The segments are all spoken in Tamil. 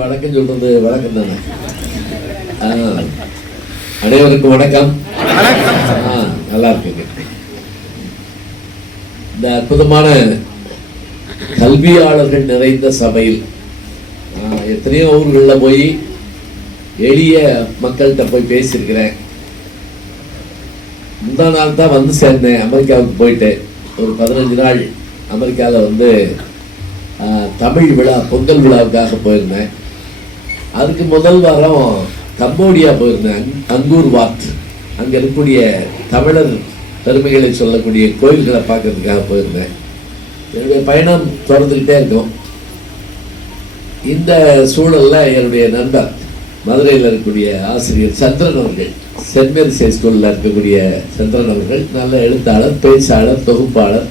வணக்கம் சொல்றது வணக்கம் தானே. அனைவருக்கும் வணக்கம். நல்லா இருக்குங்க. இந்த அற்புதமான கல்வியாளர்கள் நிறைந்த சபையில் எத்தனையோ ஊர்களில் போய் எளிய மக்கள்கிட்ட போய் பேசியிருக்கிறேன். முந்தா நாள் தான் வந்து சேர்ந்தேன். அமெரிக்காவுக்கு போயிட்டு ஒரு 15 நாள் அமெரிக்காவில் வந்து தமிழ் விழா, பொங்கல் விழாவுக்காக போயிருந்தேன். அதுக்கு முதல் வாரம் கம்போடியா போயிருந்தேன். அங்கூர் வாட், அங்கே இருக்கக்கூடிய தமிழர் பெருமைகளை சொல்லக்கூடிய கோயில்களை பார்க்கறதுக்காக போயிருந்தேன். என்னுடைய பயணம் தொடர்ந்துக்கிட்டே இருக்கும். இந்த சூழலில் என்னுடைய நண்பர் மதுரையில் இருக்கக்கூடிய ஆசிரியர் சந்திரன் அவர்கள், சென்ட் மேரிஸ் ஹை ஸ்கூலில் இருக்கக்கூடிய சந்திரன் அவர்கள் நல்ல எழுத்தாளர், பேச்சாளர், தொகுப்பாளர்,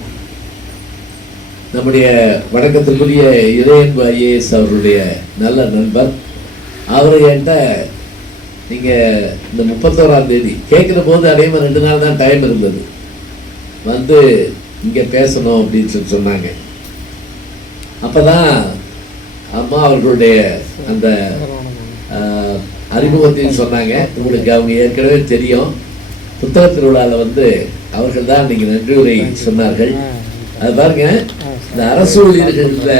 நம்முடைய வணக்கத்திற்குரிய இறையன்பு ஐஏஎஸ் அவர்களுடைய நல்ல நண்பர். அவரை என்கிட்ட நீங்கள் இந்த 31ஆம் தேதி கேட்குற போது அதே மாதிரி 2 நாள் தான் டைம் இருந்தது, வந்து இங்கே பேசணும் அப்படின்னு சொன்னாங்க. அப்போ தான் அம்மா அவர்களுடைய அந்த அறிமுகத்தையும் சொன்னாங்க. உங்களுக்கு அவங்க ஏற்கனவே தெரியும், புத்தக திருவிழாவில் வந்து அவர்கள் தான் இன்னைக்கு நன்றி உரை சொன்னார்கள். அது பாருங்க, இந்த அரசு ஊழியர்கள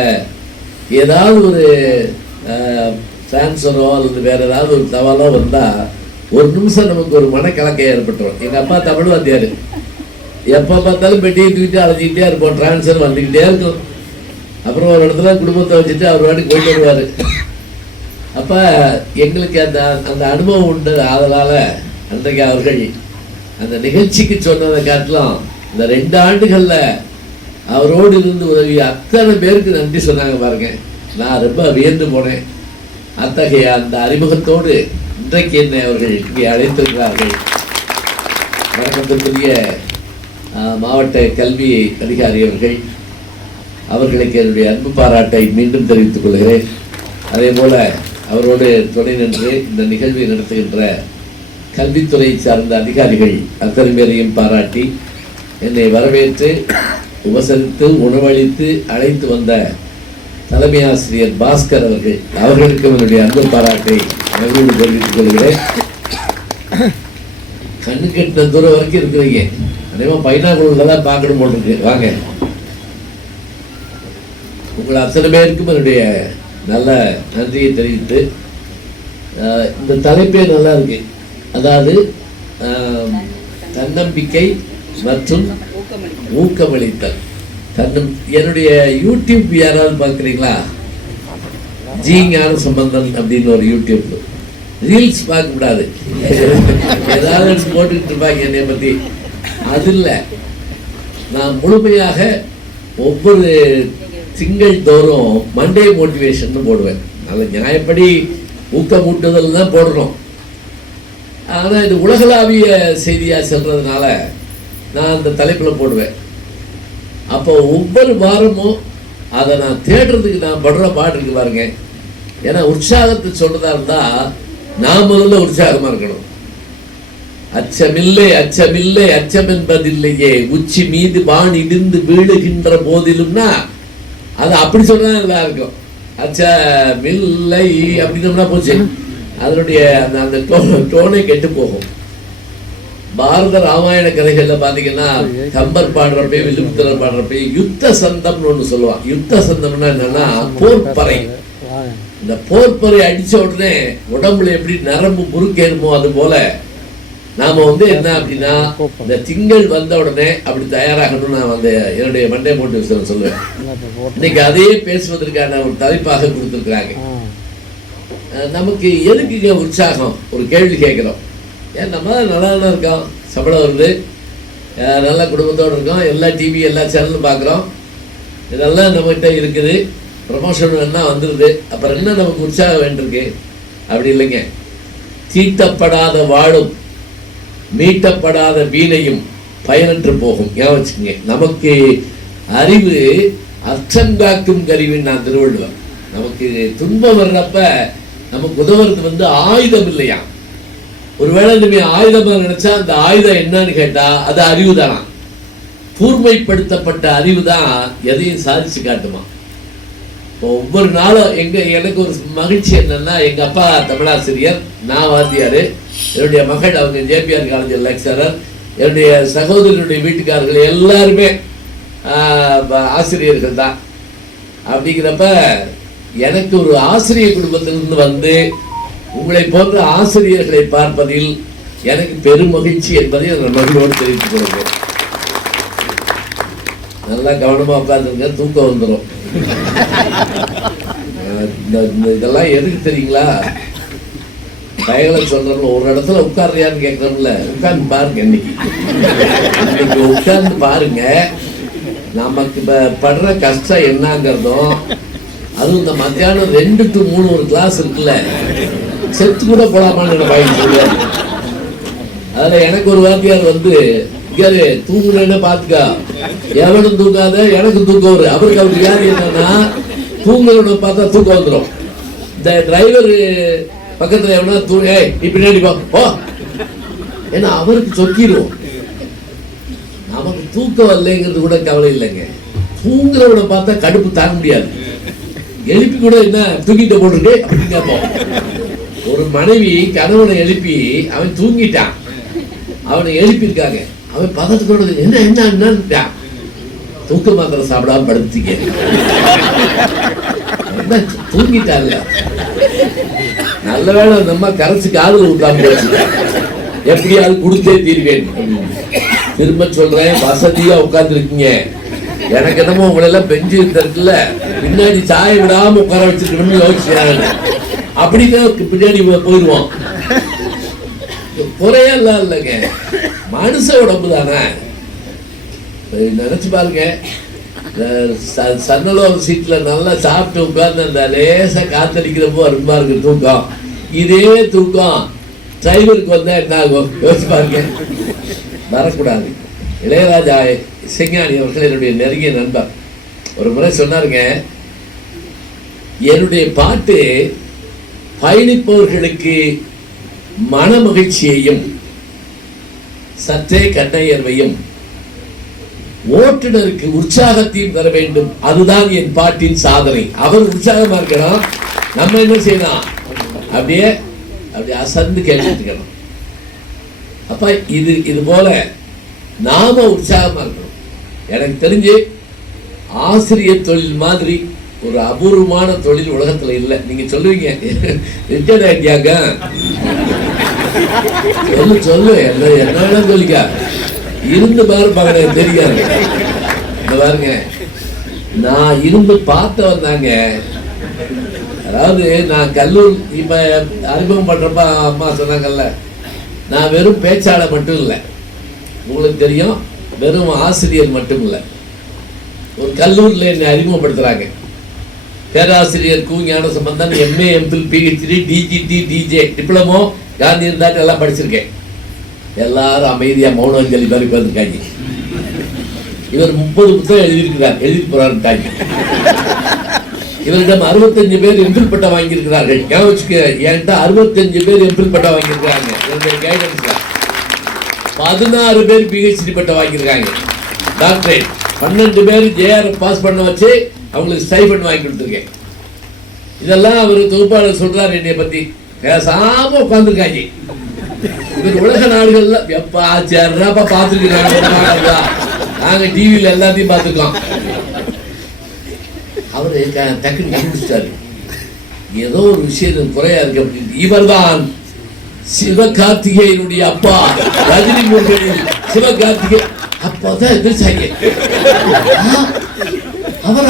ஏதாவது ஒரு டிரான்ஸ்ஃபரோ அல்லது வேற ஏதாவது ஒரு தவாலோ வந்தால் ஒரு நிமிஷம் நமக்கு ஒரு மனக்கலக்கம் ஏற்பட்டுரும். எங்கள் அப்பா தமிழ் வாத்தியார், எப்போ பார்த்தாலும் பெட்டியை தூக்கிட்டு அழைச்சிக்கிட்டே இருப்போம். டிரான்ஸ்ஃபர் வந்துக்கிட்டே இருக்கும். அப்புறம் ஒரு இடத்துல குடும்பத்தை வச்சுட்டு அவர் வாட்டி போயிட்டு வருவார். அப்போ எங்களுக்கு அந்த அந்த அனுபவம் உண்டு. அதனால் அன்றைக்கு அவர்கள் அந்த நிகழ்ச்சிக்கு சொன்னதை காட்டிலும் இந்த 2 ஆண்டுகளில் அவரோடு இருந்து உதவிய அத்தனை பேருக்கு நன்றி சொன்னாங்க பாருங்க. நான் ரொம்ப வியந்து போனேன். அத்தகைய அந்த அறிமுகத்தோடு இன்றைக்கு என்னை அவர்கள் இங்கே அழைத்திருக்கிறார்கள். வணக்கத்திற்குரிய மாவட்ட கல்வி அதிகாரி அவர்களுக்கு என்னுடைய அன்பு பாராட்டை மீண்டும் தெரிவித்துக் கொள்கிறேன். அதே போல அவரோடு துணை நின்று இந்த நிகழ்வை நடத்துகின்ற கல்வித்துறை சார்ந்த அதிகாரிகள் அத்தனை பேரையும் பாராட்டி என்னை வரவேற்று உபசரித்து உணவளித்து அழைத்து வந்த தலைமை ஆசிரியர் பாஸ்கர் அவர்களுக்கு என்னுடைய அன்பு பாராட்டை மகிழ்வு தெரிவித்துக் கொள்கிறேன். கண்ணு கெட்ட தூரம் வரைக்கும் இருக்கிறீங்க. அதேமாதிரி பைனாகுளூரில் தான் பார்க்கணும் போட்டிருக்கு. வாங்க, உங்கள் அத்தனை பேருக்கும் என்னுடைய நல்ல நன்றியை தெரிவித்து, இந்த தலைப்பே நல்லா இருக்கு. அதாவது தன்னம்பிக்கை மற்றும் ஊக்கமளித்தல். என்னுடைய யூடியூப் யாராவது பார்க்குறீங்களா? ஜி ஞான சம்பந்தன் அப்படின்னு ஒரு யூடியூப் ரீல்ஸ் பார்க்கக்கூடாது, ஏதாவது போட்டுக்கிட்டு இருப்பாங்க என்னை பற்றி. அது இல்லை, நான் முழுமையாக ஒவ்வொரு திங்கள் தோறும் மண்டே மோட்டிவேஷன் போடுவேன். நல்ல நியாயப்படி ஊக்கமூட்டுதல் தான் போடணும். ஆனால் இது உலகளாவிய செய்தியாக செல்றதுனால நான் அந்த தலைப்பில் போடுவேன். அப்போ ஒவ்வொரு வாரமும் அதை நான் தேடுறதுக்கு நான் படுற பாடு இருக்கு பாருங்க. ஏன்னா உற்சாகத்தை சொல்றதா இருந்தால் நான் முதல்ல உற்சாகமாக இருக்கணும். அச்சமில்லை அச்சமில்லை அச்சம் என்பதில்லையே, உச்சி மீது வான் இடிந்து வீழுகின்ற போதிலும்னா அது அப்படி சொன்னா நல்லா இருக்கும். அச்சமில்லை அப்படின்னோம்னா போச்சு, அதனுடைய அந்த டோனே கெட்டு போகும். பாரத ராமாயண கதைகள்ல பாத்தீங்கன்னா கம்பர் பாடுறப்ப, வில்லுபுத்திரர் பாடுறப்ப யுத்த சந்தம்னு ஒண்ணு சொல்லுவான். யுத்த சந்தம்னா என்னன்னா போர்ப்பறை. இந்த போர்ப்பறை அடிச்ச உடனே உடம்புல எப்படி நரம்பு முறுக்கேறுமோ அது போல நாம வந்து என்ன அப்படின்னா இந்த திங்கள் வந்த உடனே அப்படி தயாராகணும். நான் வந்து என்னுடைய மண்டே மோட்டிவேஷன் சொல்லுவேன். இன்னைக்கு அதே பேசுவதற்கான ஒரு தலைப்பாக கொடுத்துருக்குறாங்க. நமக்கு எதுக்குங்க உற்சாகம்? ஒரு கேள்வி கேட்கிறோம். ஏன் நம்ம நல்லா தானே இருக்கோம், சம்பளம் வருது, நல்ல குடும்பத்தோடு இருக்கோம், எல்லா டிவி எல்லா சேனலும் பார்க்குறோம், இதெல்லாம் நம்மகிட்ட இருக்குது, ப்ரமோஷன் வேணா வந்துடுது, அப்புறம் என்ன நமக்கு உற்சாகம் வேண்டியிருக்கு? அப்படி இல்லைங்க. தீட்டப்படாத வாழும் மீட்டப்படாத வீணையும் பயனற்று போகும். ஞாபகம் வச்சுக்கோங்க. நமக்கு அறிவு அச்சங்காக்கும் கருவின்னு நான் திருவள்ளுவர். நமக்கு துன்பம் வர்றப்ப நமக்கு உதவுறது வந்து ஆயுதம் இல்லையா. ஒருவேளை நீங்க ஆயுதமாக நினைச்சா அந்த ஆயுதம் என்னன்னு கேட்டா அது அறிவு தானா. கூர்மைப்படுத்தப்பட்ட அறிவு தான் எதையும் சாதிச்சு காட்டுமா. ஒவ்வொரு நாளும் எனக்கு ஒரு மகிழ்ச்சி என்னன்னா, எங்க அப்பா தமிழாசிரியர், நான் வாத்தியார், என்னுடைய மகள் அவங்க ஜேபிஆர் காலேஜ் லெக்சரர், என்னுடைய சகோதரனுடைய வீட்டுக்காரர்கள் எல்லாருமே ஆசிரியர்கள் தான். அப்படிங்கிறப்ப எனக்கு ஒரு ஆசிரியர் குடும்பத்திலிருந்து வந்து உங்களை போன்ற ஆசிரியர்களை பார்ப்பதில் எனக்கு பெரும் மகிழ்ச்சி என்பதை நான் மகிழ்வோடு தெரிவித்துக் கொள்கிறேன். நல்லா கவனமா உட்காந்துருங்க, தூக்கம் வந்துடும். இதெல்லாம் எதுக்கு தெரியுங்களா? பயங்களை சொல்றோம்ல, ஒரு இடத்துல உட்கார்றியான்னு கேட்கறோம்ல, உட்கார்ந்து பாருங்க. இன்னைக்கு உட்கார்ந்து பாருங்க, நமக்கு படுற கஷ்டம் என்னங்கிறதும், அதுவும் இந்த மத்தியானம் 2 to 3 ஒரு கிளாஸ் இருக்குல்ல, செத்து கூட போலாமான்னு பையன் சொல்லுவாரு. அதுல எனக்கு ஒரு வாத்தியார் வந்து, தூங்குறேன்னு பாத்துக்கா, எவனும் தூங்காத, எனக்கு தூக்கம் வரும். அவருக்கு வியாதி என்னன்னா, தூங்குறவனை பார்த்தா தூக்கம் வந்துடும். இந்த டிரைவர் பக்கத்துல எவனா தூங்க பின்னாடி போ, ஏன்னா அவருக்கு சொக்கிடும். நமக்கு தூக்கம் வரலைங்கிறது கூட கவலை இல்லைங்க. தூங்குறவனை பார்த்தா கடுப்பு தாங்க முடியாது. எழுப்பி கூட என்ன தூங்கிட்ட போட்டுருக்கு அப்படின்னு கேட்போம். ஒரு மனைவி கணவனை எழுப்பி அவன் தூங்கிட்டான், அவனை எழுப்பியிருக்காங்க, அவன் பதத்தோட என்ன தூக்க மாத்திரை சாப்பிடாம படுத்துக்க, என்ன தூங்கிட்டாங்க. நல்ல வேலை நம்ம கரைச்சு காதுல விட்டாம போச்சு, எப்படியாவது கொடுத்தே தீர்வேன். திரும்ப சொல்றேன், வசதியா உட்கார்ந்துருக்கீங்க. எனக்கு என்னமோ உங்களை எல்லாம் பெஞ்சு இருக்குல்ல, பின்னாடி சாய விடாம உட்கார வச்சிருக்கணும்னு யோசிச்சாங்க. அப்படிதான் பின்னாடி போயிடுவோம். குறையெல்லாம் இல்லைங்க, மனுஷ உடம்பு தானே. நினைச்சு பாருங்க, சன்னலோ சீட்ல நல்லா சாப்பிட்டு உட்கார்ந்து அந்த லேசா காத்தடிக்கிறப்போ ரொம்ப இருக்கு தூக்கம். இதே தூக்கம் டிரைவருக்கு வந்தா என்ன ஆகும் யோசிச்சு பாருங்க. வரக்கூடாது. இளையராஜா இசைஞானி அவர்கள் என்னுடைய நெருங்கிய நண்பர் ஒரு முறை சொன்னாருங்க, என்னுடைய பாட்டு பயணிப்பவர்களுக்கு மன மகிழ்ச்சியையும் சற்றே கண்ணயர்வையும் ஓட்டுநருக்கு உற்சாகத்தையும் தர வேண்டும், அதுதான் என் பாட்டின் சாதனை. அவர் உற்சாகமா இருக்கணும், நம்ம என்ன செய்யணும், அப்படியே அசந்து கேட்டுக்கணும். அப்ப இது போல நாம உற்சாகமா இருக்கணும். எனக்கு தெரிஞ்சு ஆசிரியர் தொழில் மாதிரி ஒரு அபூர்வமான தொழில் உலகத்துல இல்லை. நீங்க சொல்லுவீங்க ரிட்டையர்ட் ஆயிட்டியாங்க, சொல்லு என்ன சொல்லிக்கா, இருந்து பாருப்பாங்க தெரியாது. இந்த பாருங்க, நான் இருந்து பார்த்த வந்தாங்க. அதாவது நான் கல்லூரி இப்ப அறிமுகம் பண்றப்ப அம்மா சொன்னாங்கல்ல, நான் வெறும் பேச்சாளர் மட்டும் இல்லை, உங்களுக்கு தெரியும், வெறும் ஆசிரியர் மட்டும் இல்லை. ஒரு கல்லூரியில் என்னை அறிமுகப்படுத்துறாங்க. பேராசிரியர் Ku Gnana Sambandhan, MA MPhil PhD DGT DJ diploma Gandhi இருந்தாட்டு எல்லாம் படிச்சிருக்கேன். எல்லாரும் அமைதியா மௌன அஞ்சலி மாதிரி உட்கார்ந்துருக்காங்க. இவர் 30 புத்தகம் எழுதியிருக்கிறார், எழுதிட்டு போறாருட்டாங்க. இவரிடம் 65 பேர் எம்பில் பட்டம் வாங்கியிருக்கிறார்கள். என்கிட்ட 65 பேர் எம்பில் பட்டம் வாங்கியிருக்கிறாங்க. 16 பேர் PhD பட்டம் வாங்கியிருக்காங்க, டாக்டரேட். 12 பேர் JRF பாஸ் பண்ண வச்சு அவங்களுக்கு ஸ்டைபண்ட் வாங்கி கொடுத்துருக்கேன். இதெல்லாம் அவர் தொகுப்பாளர் சொல்றாரு என்னை பத்தி, பேசாம உட்காந்துருக்காங்க. இவர் உலக நாடுகள்ல எப்பா சேர்றாப்பா பார்த்துருக்காங்க, நாங்க டிவியில எல்லாத்தையும் பார்த்துருக்கோம். அவரு டக்குன்னு கண்டுபிடிச்சிட்டாரு, ஏதோ ஒரு விஷயம் குறையா இருக்கு அப்படின்னு. இவர்தான் சிவகார்த்திகேயனுடைய அப்பா, ரஜினி முருகனின் சிவகார்த்திகே. அப்பதான் எதிர்ச்சாங்க,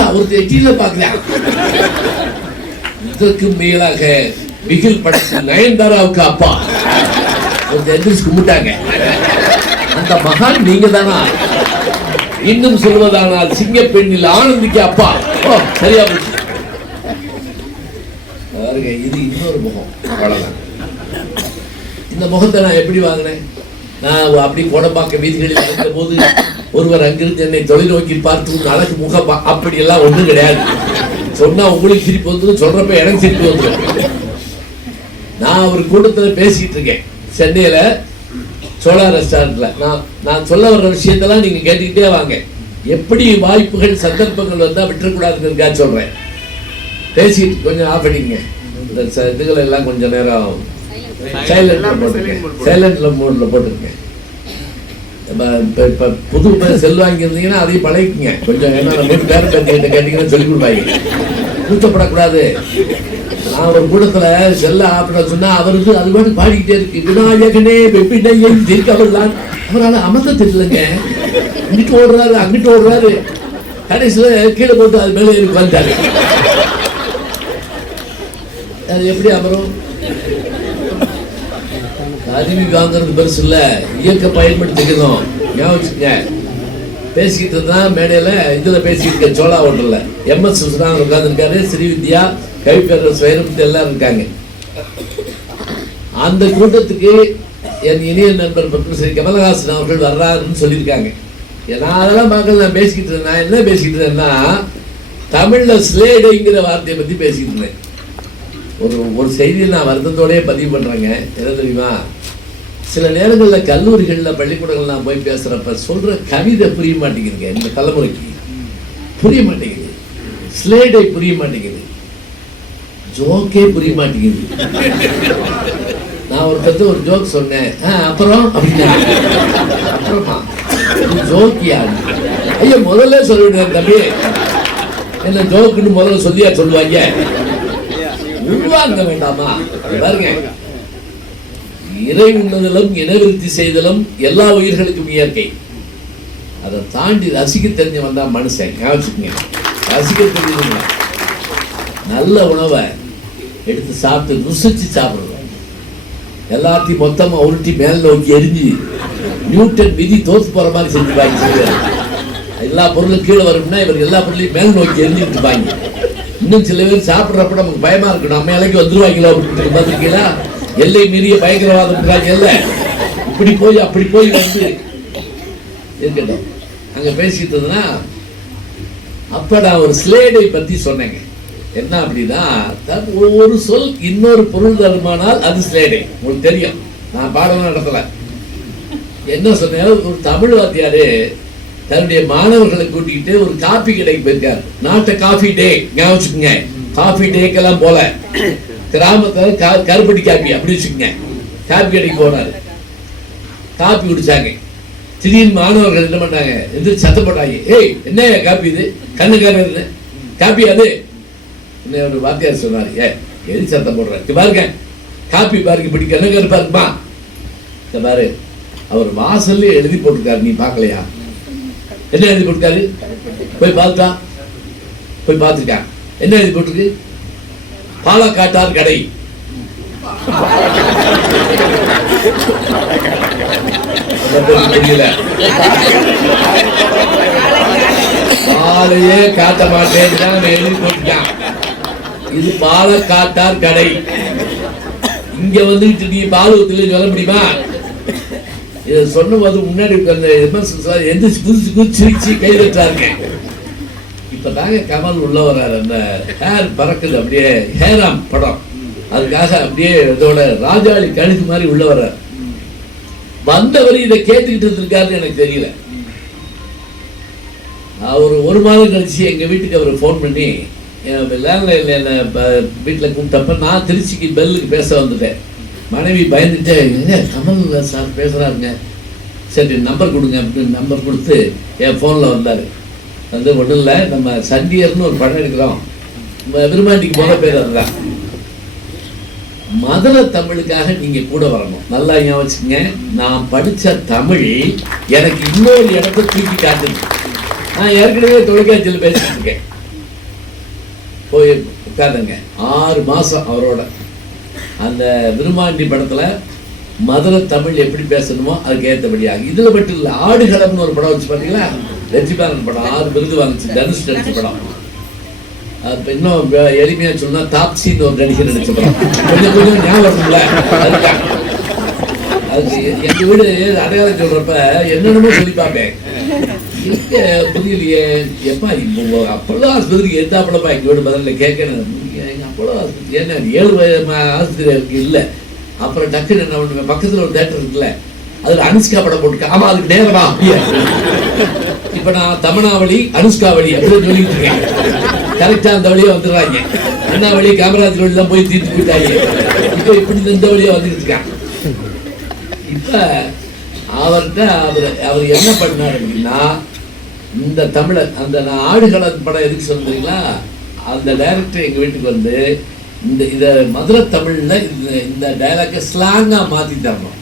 அவர் எட்டியில பாக்குறான். இதற்கு மேலாக பிகில் படத்தில் நயன்தாராவுக்கு அப்பா எந்திரிச்சு கும்பிட்டாங்க. அந்த மகான் நீங்க தானா? இன்னும் சொல்வதானால் சிங்க பெண்ணில் ஆனந்திக்கு அப்பா. சரியா போச்சு. இது இன்னொரு முகம், அவ்வளவுதான். இந்த முகத்தை நான் எப்படி வாங்கினேன்? நான் அப்படி கோடம்பாக்க வீதிகளில் இருந்த போது ஒருவர் அங்கிருந்து என்னை தொலைநோக்கி பார்த்து அழகு முகம் அப்படி எல்லாம் ஒண்ணும் கிடையாது. சொன்னா உங்களுக்கு சிரிப்பு வந்துடும், சொல்றப்ப எனக்கு சிரிப்பு வந்துடும். நான் அவர் கூட்டத்துல பேசிட்டு இருக்கேன் சென்னையில சோழா ரெஸ்டாரண்ட்ல. நான் சொல்ல வர்ற விஷயத்தெல்லாம் நீங்க கேட்டுக்கிட்டே வாங்க. எப்படி வாய்ப்புகள் சந்தர்ப்பங்கள் வந்தா விட்டுறக்கூடாதுன்னு சொல்றேன். பேசிட்டு கொஞ்சம் ஆஃப் பண்ணிக்கங்க. இந்த இதுகளை எல்லாம் கொஞ்சம் நேரம் சைலண்ட்ல போட்டுருக்கேன், சைலண்ட்ல மோட்ல போட்டுருக்கேன். இப்போ புது செல் வாங்கியிருந்தீங்கன்னா அதையும் பழகிக்குங்க கொஞ்சம். ஏன்னா பேர பேர்கிட்ட கேட்டீங்கன்னா சொல்லிக் கொடுப்பாங்க, கூச்சப்படக்கூடாது. நான் ஒரு கூட்டத்தில் செல்ல ஆப்பிட சொன்னா அவருக்கு அது பாட்டு பாடிக்கிட்டே இருக்கு, விநாயகனே வெப்பினையை தீர்க்கவல்லான். அவரால் அமர்த்த தெரியலங்க, இங்கிட்டு ஓடுறாரு அங்கிட்டு ஓடுறாரு, கடைசியில் கீழே போட்டு அது மேலே ஏறி வந்துட்டாரு. அது எப்படி அப்புறம் அறிவி வாங்குறது பெருசு இல்லை, இயக்க பயன்படுத்திக்கணும். ஞாபகம் பேசிக்கிட்டு தான் மேடையில் இதில் பேசிக்கிட்டு சோழா ஹோட்டலில் MS விஸ்வநாதன் உட்காந்துருக்காரு, ஸ்ரீவித்யா, கைப்பேரர் வைரமுத்து எல்லாம் இருக்காங்க. அந்த கூட்டத்துக்கு என் இணைய நண்பர் பத்மஸ்ரீ கமலஹாசன் அவர்கள் வர்றாருன்னு சொல்லியிருக்காங்க. நான் அதெல்லாம் பார்க்கல, நான் பேசிக்கிட்டு இருந்தேன். நான் என்ன பேசிக்கிட்டு இருந்தேன்னா தமிழில் ஸ்லேடைங்கிற வார்த்தையை பற்றி பேசிக்கிட்டு இருந்தேன். ஒரு செய்தியை நான் வருத்தத்தோடய பதிவு பண்ணுறேங்க. என்ன தெரியுமா, சில நேரங்களில் கல்லூரிகளில் பள்ளிக்கூடங்கள் நான் போய் பேசுகிறப்ப சொல்கிற கவிதை புரிய மாட்டேங்குதுங்க. இந்த தலைமுறைக்கு புரிய மாட்டேங்குது, ஸ்லேடை புரிய மாட்டேங்குது, ஜோக்கே புரிய மாட்டேங்குது. நான் ஒரு ஜோக் சொன்னேன், அப்புறம் அப்படின்னா அப்புறமா ஜோக்கியா? ஐயா முதல்ல சொல்லிவிடுறேன் தம்பி, என்ன ஜோக்குன்னு முதல்ல சொல்லியா சொல்லுவாங்க, உருவாங்க வேண்டாமா? பாருங்க, இறை உண்ணுதலும் இனவிருத்தி செய்தலும் எல்லா உயிர்களுக்கும் இயற்கை. அதை தாண்டி ரசிக்க தெரிஞ்ச வந்தா மனுஷன். ஞாபகம், ரசிக்க தெரிஞ்சவங்க நல்ல உணவை எடுத்து சாப்பிட்டு ருசிச்சு சாப்பிடுவோம். எல்லாத்தையும் மொத்தமா உருட்டி மேல் நோக்கி எரிஞ்சு நியூட்டன் விதி தோத்து போற மாதிரி செஞ்சுப்பாங்க. எல்லா பொருளும் கீழே வரும்னா இவர் எல்லா பொருளையும் மேல் நோக்கி எரிஞ்சுட்டு இருப்பாங்க. இன்னும் சில பேர் சாப்பிட்றப்ப நமக்கு பயமா இருக்கணும், நம்ம இலைக்கு வந்துருவாங்களோ அப்படின்னு பார்த்துருக்கீங்களா? எல்லை மீறிய பயங்கரவாதம் இல்ல, இப்படி போய் அப்படி போய் வந்து இருக்கட்டும். அங்க பேசிக்கிட்டதுன்னா அப்ப நான் ஒரு ஸ்லேடை பத்தி சொன்னேங்க. என்ன அப்படின்னா, ஒரு சொல் இன்னொரு பொருள் தருமானால் அது ஸ்லேடை. உங்களுக்கு தெரியும், நான் பாடம் நடத்தல. என்ன சொன்னேன், ஒரு தமிழ் வாத்தியாரு தன்னுடைய மாணவர்களை கூட்டிக்கிட்டு ஒரு காபி கடைக்கு போயிருக்காரு. நாட்ட காஃபி டே, ஞாபகம், காஃபி டேக்கெல்லாம் போல கிராமத்துல கருப்பட்டி காப்பி அப்படி வச்சுக்கோங்க. காப்பி கடைக்கு போனாரு, காப்பி குடிச்சாங்க. திடீர்னு மாணவர்கள் என்ன பண்ணாங்க, எந்திரிச்சு சத்தம் போட்டாங்க, ஏய் என்ன காப்பி இது, கண்ணுக்கார காப்பி அது என்ன? ஒரு வாத்தியார் சொன்னாரு, எது சத்தம் போடுற பாருங்க, காப்பி பாருங்க, இப்படி கண்ணுக்கார பாருமா பாரு. அவர் வாசல்ல எழுதி போட்டிருக்காரு, நீ பார்க்கலையா? என்ன எழுதி போட்டிருக்காரு? போய் பார்த்தா, போய் பார்த்துருக்கா. என்ன எழுதி போட்டிருக்கு? பாலக்காட்டார் கடை. பாலையே காட்ட மாட்டேன்னு எழுதி போட்டுட்டான். இது பாலக்காட்டார் கடை. இங்க வந்துட்டு நீ பாலூத்துல சொல்ல முடியுமா? இதை சொன்ன போது முன்னாடி எந்திரிச்சு குதிச்சு குதிச்சு கை தட்டாருங்க. இப்பதாங்க கமல் உள்ள வர்றாரு, அந்த ஹேர் பறக்குது அப்படியே, ஹேராம் படம், அதுக்காக அப்படியே இதோட ராஜாளி கழுகு மாதிரி உள்ள வர்றாரு. வந்தவர் இதை கேட்டுக்கிட்டு இருந்திருக்காருன்னு எனக்கு தெரியல. அவர் ஒரு மாதம் கழிச்சு எங்க வீட்டுக்கு அவர் போன் பண்ணி லேண்ட்லைன்ல என்ன வீட்டில் கூப்பிட்டப்ப நான் திருச்சிக்கு பெல்லுக்கு பேச வந்துட்டேன். மனைவி பயந்துட்டே, கமல் சார் பேசுறாருங்க, சரி நம்பர் கொடுங்க அப்படின்னு நம்பர் கொடுத்து என் போன்ல வந்தாரு. வந்து ஒன்றும் இல்லை, நம்ம சண்டியர்னு ஒரு படம் எடுக்கிறோம், விரும்மாண்டிக்கு போன பேர் அதுதான். மதுரை தமிழுக்காக நீங்க கூட வரணும். நல்லா ஞாபகம் வச்சுங்க, நான் படிச்ச தமிழ் எனக்கு இன்னொரு இடத்தை தூக்கி காட்டுது. நான் ஏற்கனவே தொலைக்காட்சியில் பேசிட்டு இருக்கேன். போய் உட்காந்துங்க 6 மாசம் அவரோட. அந்த விரும்மாண்டி படத்துல மதுரை தமிழ் எப்படி பேசணுமோ அதுக்கு ஏற்றபடியாக. இதுல மட்டும் இல்லை, ஆடுகளம்னு ஒரு படம் வச்சு பார்த்தீங்களா, வெற்றிபாலன் படம், 6 விருது வாங்கிச்சு, தனுஷ் நடிச்ச படம். இன்னும் எளிமையா சொன்னா தாப்சின்னு ஒரு நடிகர் நடிச்ச படம். கொஞ்சம் கொஞ்சம் ஞாபகம் இல்லை. அதுதான் அது எங்க வீடு அடையாளம் சொல்றப்ப என்னென்னமோ சொல்லி பார்ப்பேன். புரியலையே எப்பா, இப்போ அப்பெல்லாம் ஆஸ்பத்திரிக்கு எத்தாப்படப்பா எங்க வீடு பதில கேட்கணும். எங்க அப்பெல்லாம் ஆஸ்பத்திரி என்ன 7 ஆஸ்பத்திரி இருக்கு இல்லை. அப்புறம் டக்குன்னு என்ன பண்ணுவேன், பக்கத்துல ஒரு தேட்டர் இருக்குல்ல, அதுல அனுஷ்கா படம் போட்டுருக்கேன். ஆமா, அதுக்கு நேரமா அப்படியே. இப்ப நான் தமனாவளி அனுஷ்காவளி அப்படின்னு சொல்லிட்டு இருக்கேன். கரெக்டா அந்த வழியா வந்துடுறாங்க. அண்ணா வழி காமராஜர் வழி தான் போய் தீர்த்து போயிட்டாங்க. இப்ப இப்படி இந்த வழியா வந்துட்டு இருக்காங்க. இப்ப அவர்கிட்ட அவர் என்ன பண்ணாரு அப்படின்னா, இந்த தமிழர் அந்த நான் ஆடுகளம் படம் எதுக்கு சொல்றீங்களா, அந்த டைரக்டர் எங்க வீட்டுக்கு வந்து இத மதுரை தமிழ்ல இந்த டைலாக ஸ்லாங்கா மாத்தி தரணும்.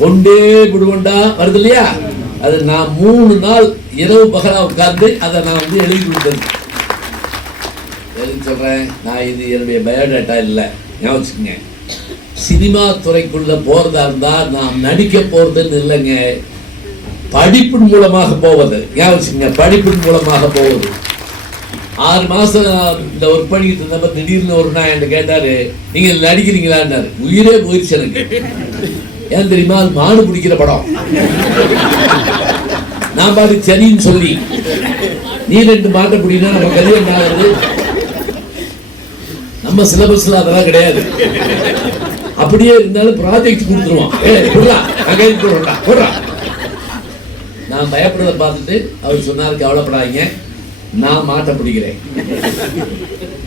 கொண்டே விடுவண்டா வருது இல்லையா, அது நான் 3 நாள் இரவு பகலா உட்கார்ந்து அதை நான் வந்து எழுதி கொடுத்தது. எதுக்கு சொல்றேன், நான் இது என்னுடைய பயோடேட்டா இல்லை, ஞாபகம் வச்சுக்கோங்க. சினிமா துறைக்குள்ள போறதா இருந்தா நான் நடிக்க போறதுன்னு இல்லைங்க, படிப்பின் மூலமாக போவது. ஞாபகம் வச்சுக்கோங்க, படிப்பின் மூலமாக போவது. 6 மாசம் இந்த ஒர்க் பண்ணிட்டு இருந்தப்ப திடீர்னு ஒரு நாள் என்கிட்ட கேட்டாரு, நீங்க நடிக்கிறீங்களான்னாரு. உயிரே போயிடுச்சு எனக்கு. ஏன் தெரியுமா, அது மாடு பிடிக்கிற படம். நான் பாரு சரின்னு சொல்லி நீ 2 மாட்டை பிடினா நம்ம கல்யாணம் ஆகுது. நம்ம சிலபஸ்ல அதெல்லாம் கிடையாது. அப்படியே இருந்தாலும் ப்ராஜெக்ட் கொடுத்துருவோம். நான் பயப்படுறத பார்த்துட்டு அவர் சொன்னாரு, கவலைப்படாதீங்க, நான் மாட்ட பிடிக்கிறேன்,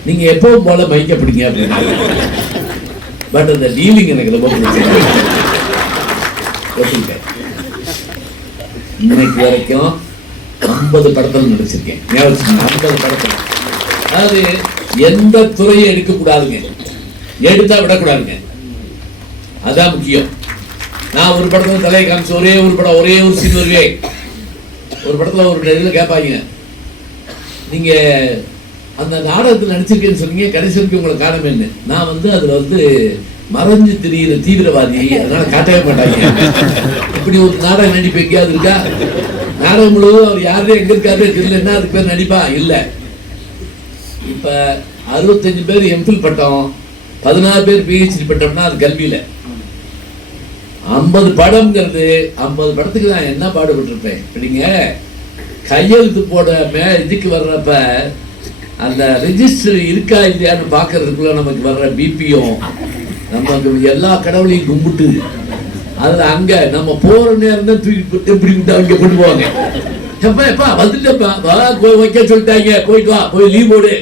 நீங்க எப்பவும் போல மைக்க பிடிங்க அப்படின்னா. பட் அந்த டீலிங் எனக்கு ரொம்ப பிடிச்சிருக்கு. இன்னைக்கு வரைக்கும் 50 படத்தில் நடிச்சிருக்கேன். 50 படத்தில். அதாவது எந்த துறையை எடுக்க கூடாதுங்க, எடுத்தா விடக்கூடாதுங்க, அதான் முக்கியம். நான் ஒரு படத்துல தலையை காமிச்சு ஒரே ஒரு படம், ஒரே ஒரு சீன் வருவே. ஒரு படத்துல ஒரு இதுல கேட்பாங்க, நீங்க அந்த நாடகத்தில் நடிச்சிருக்கேன்னு சொன்னீங்க, கடைசி வரைக்கும் உங்களை காணமேன்னு. நான் வந்து அதுல வந்து மறைஞ்சு திரியிற தீவிரவாதி, அதனால காட்டவே மாட்டாங்க. இப்படி ஒரு நாடகம் நடிப்பு எங்கேயாவது இருக்கா? நாடகம் முழுவதும் அவர் யாருமே எங்க இருக்காரு தெரியலன்னா அதுக்கு பேர் நடிப்பா இல்ல. இப்ப 65 பேர் எம்பில் பட்டம், 16 பேர் பிஹெச்டி பட்டம்னா அது கல்வியில. 50 படம்ங்கிறது 50 படத்துக்கு நான் என்ன பாடுபட்டிருப்பேன். இப்படிங்க கையெழுத்து போட இதுக்கு வர்றப்ப அந்த ரெஜிஸ்டர் இருக்கா இல்லையான்னு பாக்குறதுக்குள்ள நமக்கு வர்ற பிபியும், நமக்கு எல்லா கடவுளையும் கும்பிட்டு அதுல அங்க நம்ம போற நேரம் தான் தூக்கி போட்டு இப்படி விட்டு அங்க கொண்டு போவாங்க. எப்பா வந்துட்டப்பா வைக்க சொல்லிட்டாங்க, போயிட்டு வா, போய் லீவ் போடு.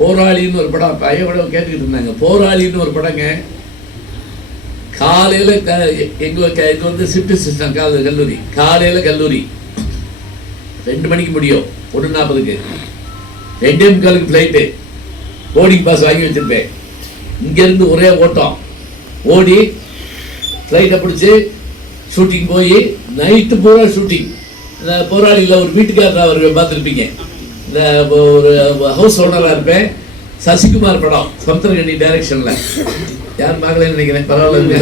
போராளின்னு ஒரு படம் பையன் படம் கேட்டுக்கிட்டு இருந்தாங்க. போராளின்னு ஒரு படங்க. காலையில எங்க வந்து ஷிஃப்ட் சிஸ்டம் கல்லூரி, காலையில கல்லூரி 2 மணிக்கு முடியும், 1:40க்கு 2:45 ஃப்ளைட்டு. போர்டிங் பாஸ் வாங்கி வச்சிருப்பேன். இங்கேருந்து ஒரே ஓட்டம் ஓடி ஃப்ளைட்டை பிடிச்சி ஷூட்டிங் போய் நைட்டு பூரா ஷூட்டிங். இந்த போராளியில் ஒரு வீட்டுக்காரர் அவர் பார்த்துருப்பீங்க, இந்த ஒரு ஹவுஸ் ஓனராக இருப்பேன். சசிகுமார் படம், சமுத்திரகனி டைரக்ஷனில். யாரும் பார்க்கலன்னு நினைக்கிறேன், பரவாயில்ல,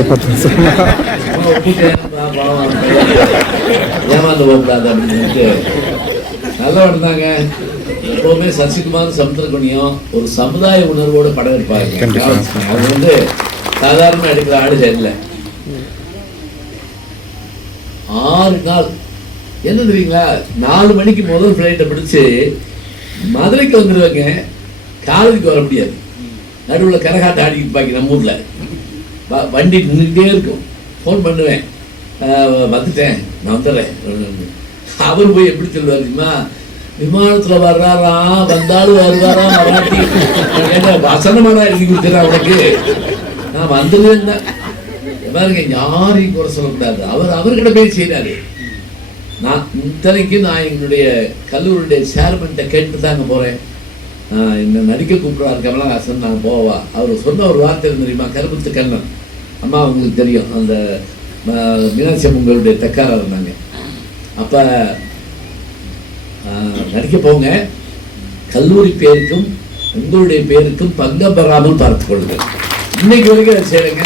ஏமாந்து போகக்கூடாது அப்படின்னு நல்லா இருந்தாங்க. எப்பவுமே சசிகுமார் சமுத்திரகனியும் ஒரு சமுதாய உணர்வோட படம் எடுப்பாங்க. அது வந்து சாதாரண எடுக்கிற ஆடு இல்லை. 6 நாள் என்ன தெரியுங்களா, 4 மணிக்கு முதல் ஃப்ளைட்டை பிடிச்சு மதுரைக்கு வந்துடுவாங்க. காலேஜுக்கு வர முடியாது, நடுவில் கரகாட்ட ஆடிக்கிட்டு இருப்பாங்க. நம்ம ஊர்ல வண்டி நின்றுட்டே இருக்கும். ஃபோன் பண்ணுவேன், வந்துட்டேன் நான் வந்துடுறேன். அவர் போய் எப்படி சொல்லுவார் தெரியுமா, விமானத்துல வர்றாரா, வந்தாலும் வருவாரா, வராட்டி வசனமாடா எழுதி கொடுத்துறேன் அவனுக்கு, நான் வந்துடுவேன் தான் பாருங்க. யாரையும் குறை சொல்லக்கூடாது, அவர்கிட்ட போய் செய்யறாரு. நான் இத்தனைக்கு நான் எங்களுடைய கல்லூரியுடைய சேர்மன்ட்ட கேட்டு தாங்க போறேன். என்ன நடிக்க கூப்பிடுவாரு கமலஹாசன், நான் போவா. அவர் சொன்ன ஒரு வார்த்தை தெரியுமா, கருப்புத்து கண்ணன் அம்மா அவங்களுக்கு தெரியும், அந்த மீனாட்சி அம்மங்களுடைய தக்காரா இருந்தாங்க. அப்ப நடிக்க போங்க, கல்லூரி பேருக்கும் உங்களுடைய பேருக்கும் பங்கம் பெறாமல் பார்த்துக் கொள்ளுங்க. இன்னைக்கு வரைக்கும் அதை செய்யுங்க.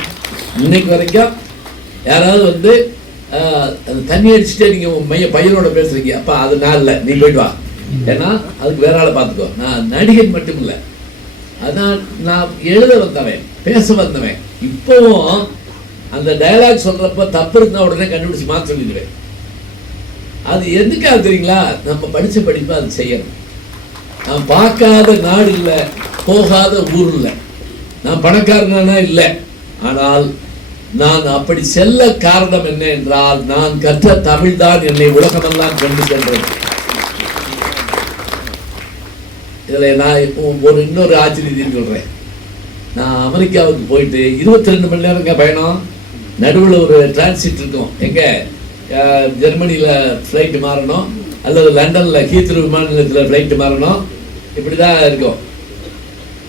இன்னைக்கு வரைக்கும் யாராவது வந்து தண்ணி அடிச்சுட்டே நீங்க பையனோட பேசுறீங்க, அப்ப அது நான் இல்லை, நீ போயிட்டு வா, ஏன்னா அதுக்கு வேற ஆளை பார்த்துக்கோ. நான் நடிகன் மட்டும் இல்லை, அதான் நான் எழுத வந்தவன், பேச வந்தவன். இப்பவும் அந்த டயலாக் சொல்றப்ப தப்பு இருந்தா உடனே கண்டுபிடிச்சு மாற்ற சொல்லிடுவேன். அது எதுக்காக தெரியுங்களா, நம்ம படிச்ச படிப்பு அது செய்யணும். நான் பார்க்காத நாடு இல்லை, போகாத ஊர் இல்லை, நான் பணக்காரனா இல்லை, ஆனால் நான் அப்படி செல்ல காரணம் என்ன என்றால், நான் கற்ற தமிழ் தான் என்னை உலகமெல்லாம் கொண்டு சென்றது. இதில் நான் இன்னொரு ஆச்சரியத்தையும் சொல்கிறேன். நான் அமெரிக்காவுக்கு போயிட்டு 22 மணி நேரங்க பயணம், நடுவில் ஒரு டிரான்சிட் இருக்கும். எங்கே ஜெர்மனியில் ஃப்ளைட்டு மாறணும், அல்லது லண்டனில் ஹீத்ரோ விமான நிலையத்தில் ஃப்ளைட்டு மாறணும், இப்படி தான் இருக்கும்.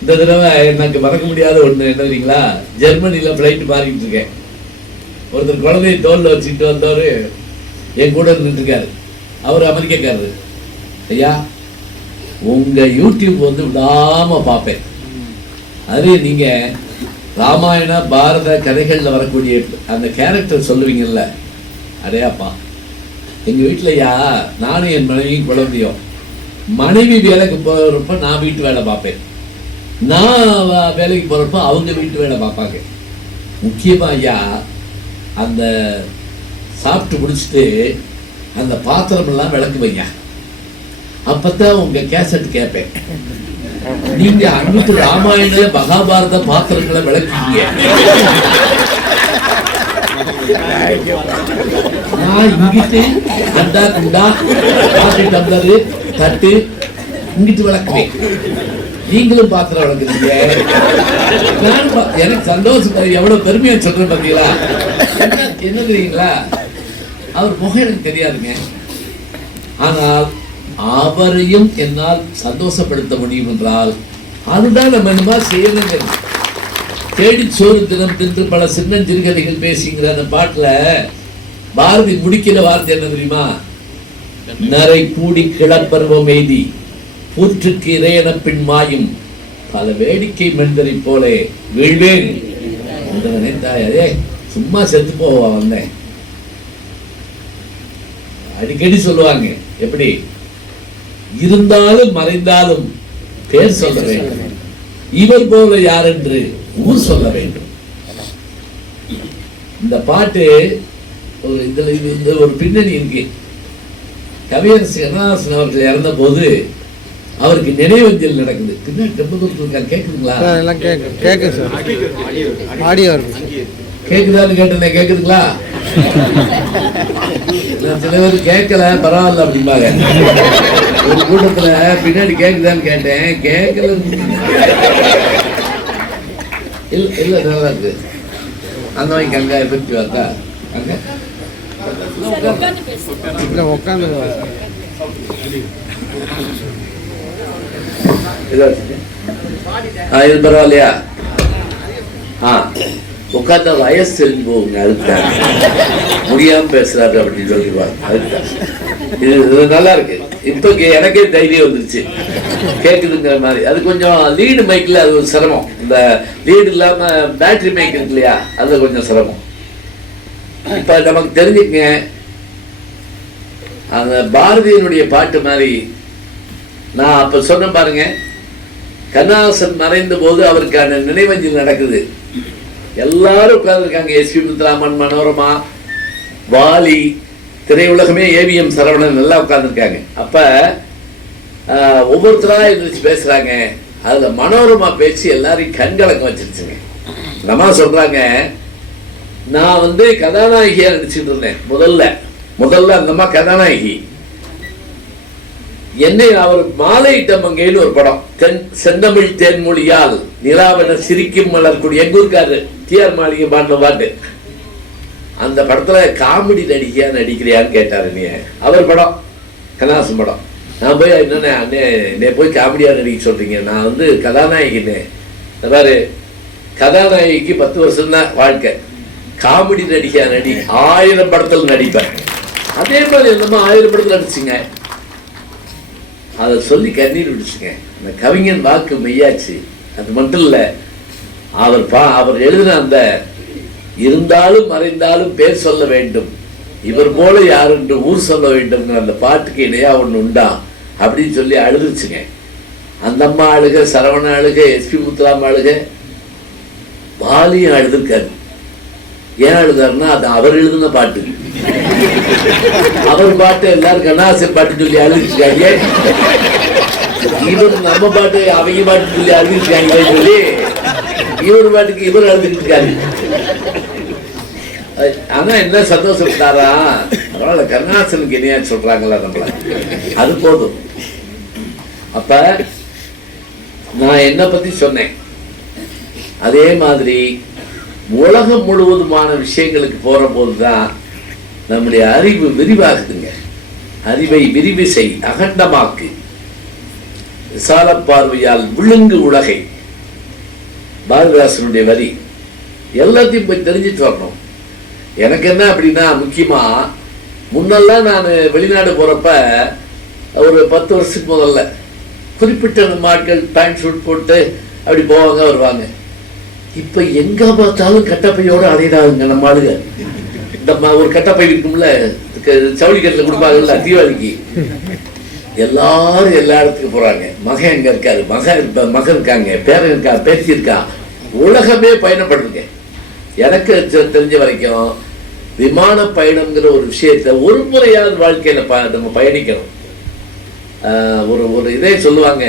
இந்த தடவை எனக்கு மறக்க முடியாத ஒன்று என்ன தெரியுங்களா, ஜெர்மனியில் ஃப்ளைட்டு மாறிக்கிட்டு இருக்கேன். ஒருத்தர் குழந்தைய தோளில் வச்சுக்கிட்டு வந்தவர் என் கூட இருந்துட்டுருக்காரு. அவர் அமெரிக்கக்காரரு. ஐயா, உங்கள் யூடியூப் வந்து விடாமல் பார்ப்பேன். அதே நீங்கள் ராமாயண பாரத கதைகளில் வரக்கூடிய அந்த கேரக்டர் சொல்லுவீங்கல்ல, அடையாப்பா எங்கள் வீட்டிலையா நானும் என் மனைவியும் குழந்தையும், மனைவி வேலைக்கு போகிறப்ப நான் வீட்டு வேலை பார்ப்பேன், நான் வேலைக்கு போகிறப்ப அவங்க வீட்டு வேலை பார்ப்பாங்க. முக்கியமாக ஐயா அந்த சாப்பிட்டு முடிச்சுட்டு அந்த பாத்திரமெல்லாம் விளக்கு வையா, அப்பதான் உங்க கேசட் கேட்பேன். நீங்க அன்னைக்கு ராமாயண மகாபாரத பாத்திரங்களை விளக்குறீங்க, நான் இங்கிட்டு அண்டா குண்டா காஃபி டம்ளரு தட்டு இங்கிட்டு விளக்குவேன், நீங்களும் பாத்திரம் விளக்குறீங்க. நானும் எனக்கு சந்தோஷம், எவ்வளவு பெருமையா சொல்றேன் பார்த்தீங்களா. என்ன தெரியுங்களா, அவர் முகம் எனக்கு தெரியாதுங்க, ஆனால் அவரையும் என்னால் சந்தோஷப்படுத்த முடியும் என்றால் அதுதான் நம்ம என்னமா செய்யணுங்க. தேடி சோறு தினம் தின்று பல சின்னஞ்சிறுகதைகள் பேசிங்கிற அந்த பாட்டுல பாரதி முடிக்கிற வார்த்தை என்ன தெரியுமா, நரை கூடி கிளப்பருவம் எய்தி பூற்றுக்கு இறையன பின் மாயும் பல வேடிக்கை மனிதரை போலே வீழ்வேன் என்று நினைத்தாயே. சும்மா செத்து போவா வந்தேன். அடிக்கடி சொல்லுவாங்க, எப்படி இருந்தாலும் மறைந்தாலும் பேர் சொல்ல வேண்டும், இவர் போல யார் என்று ஊர் சொல்ல வேண்டும். இந்த பாட்டு இதுல ஒரு பின்னணி இருக்கு. கவியரசு கண்ணதாசன் அவர்கள் இறந்த போது அவருக்கு நினைவஞ்சல் நடக்குது. பின்னாடி ரொம்ப தூரத்தில் இருக்காங்க, கேக்குதுங்களா? கேக்குதான்னு கேட்டேன், கேக்குதுங்களா? சில பேர் கேட்கல பரவாயில்ல அப்படிம்பாங்க. ஒரு கூட்டத்துல பின்னாடி கேக்குதான்னு கேட்டேன், கேட்கல. இல்ல நல்லா இருக்கு. அந்த மாதிரி அங்க எஃபெக்டிவ் இருக்கா? அங்க உட்காந்து இது பரவாயில்லையா? உட்காந்து வயசு தெரிஞ்சு போகுங்க, அதுதான் முடியாம பேசுறாரு அப்படின்னு சொல்லிடுவாங்க. அதுதான் இது நல்லா இருக்கு. இப்ப எனக்கே தைரியம் வந்துருச்சு கேக்குதுங்கிற மாதிரி. அது கொஞ்சம் லீடு மைக்ல அது ஒரு சிரமம். இந்த லீடு இல்லாம பேட்டரி மைக் இருக்கு இல்லையா, அது கொஞ்சம் சிரமம். இப்ப நமக்கு தெரிஞ்சுக்கங்க, அந்த பாரதியினுடைய பாட்டு மாதிரி நான் அப்ப சொன்ன பாருங்க, கண்ணதாசன் மறைந்த போது அவருக்கான நினைவஞ்சல் நடக்குது. எல்லாரும் உட்கார்ந்துருக்காங்க. எஸ்பி முத்துராமன், மனோரமா, வாலி, திரையுலகமே, ஏவிஎம் சரவணன் எல்லாம் உட்கார்ந்துருக்காங்க. அப்ப ஒவ்வொருத்தரா எழுந்திரிச்சு பேசுறாங்க. அதுல மனோரமா பேச்சு எல்லாரையும் கண்கலக்கம் வச்சிருச்சுங்க. நம்ம சொல்றாங்க, நான் வந்து கதாநாயகியா நடிச்சுட்டு இருந்தேன். முதல்ல அந்தம்மா கதாநாயகி. என்னை அவர் மாலையிட்டம் அங்கேன்னு ஒரு படம், செந்தமிழ் தேன்மொழியால் நிலாவென சிரிக்கும் மலர்கூடி, எங்க ஊருக்காரு டிஆர் மாளிகை பாட்டின பாட்டு. அந்த படத்துல காமெடி நடிகையா நடிக்கிறியான்னு கேட்டாரு. நீ அவர் படம், கண்ணதாசன் படம். நான் போய் என்னன்னு அண்ணே போய் காமெடியா நடிக்க சொல்றீங்க, நான் வந்து கதாநாயகினே. பாரு, கதாநாயகிக்கு 10 வருஷம் தான் வாழ்க்கை, காமெடி நடிகையா நடி, 1000 படத்தில் நடிப்பேன். அதே மாதிரி என்னமோ 1000 படத்தில் நடிச்சுங்க. அதை சொல்லி கண்ணீர் விடுச்சுங்க. அந்த கவிஞன் வாக்கு மெய்யாச்சு. அது மட்டும் இல்ல, அவர் எழுதின அந்த இருந்தாலும் மறைந்தாலும் பேர் சொல்ல வேண்டும், இவர் போல யார் என்று ஊர் சொல்ல வேண்டும் அந்த பாட்டுக்கு இணையா ஒண்ணு உண்டா அப்படின்னு சொல்லி அழுதுச்சுங்க. அந்த அம்மா அழுக, சரவண அழுக, எஸ்பி முத்துராம அழுக, வாலியும் அழுதுருக்காரு. ஏன் அழுதாருன்னா அது அவர் எழுதின பாட்டு. அவர் பாட்டு எல்லாரும் கண்ணதாசன் பாட்டு சொல்லி அழுதுருக்காங்க. இவர் நம்ம பாட்டு அவங்க பாட்டு சொல்லி அழுதுருக்காங்க சொல்லி இவர் பாட்டுக்கு இவர் அழுதுட்டு இருக்காரு. ஆனா என்ன சந்தோஷப்பட்டாரா, அதனால கருணாசனுக்கு இணையா சொல்றாங்களா நம்மள, அது போதும். அப்ப நான் என்னை பத்தி சொன்னேன். அதே மாதிரி உலகம் முழுவதுமான விஷயங்களுக்கு போற போதுதான் நம்முடைய அறிவு விரிவாகுதுங்க. அறிவை விரிவு செய், அகண்டமாக்கு, விசால பார்வையால் விழுங்கு உலகை. பாரதிதாசனுடைய வரி. எல்லாத்தையும் போய் தெரிஞ்சுட்டு வரணும். எனக்கு என்ன அப்படின்னா, முக்கியமா முன்னெல்லாம் நான் வெளிநாடு போறப்ப ஒரு 10 வருஷத்துக்கு முதல்ல குறிப்பிட்ட ஆட்கள் பேண்ட் ஷூட் போட்டு அப்படி போவாங்க வருவாங்க. இப்ப எங்க பார்த்தாலும் கட்டப்பையோட அலையிறாங்க நம்ம ஆளுங்க. இந்த ஒரு கட்டப்பை இருக்கும்ல, சவுளிக்கட்டில் கொடுப்பாங்கல்ல தீபாவளிக்கு, எல்லாரும் எல்லா இடத்துக்கு போறாங்க. மகன் எங்க இருக்காரு, மகன் இருக்காங்க, பேரன் இருக்கா, பேத்தி இருக்கா, உலகமே பயணப்படுதுங்க. எனக்கு தெரிஞ்ச வரைக்கும் விமான பயணம்ங்கிற ஒரு விஷயத்த ஒரு முறையாவது வாழ்க்கையில நம்ம பயணிக்கணும். ஒரு இதே சொல்லுவாங்க,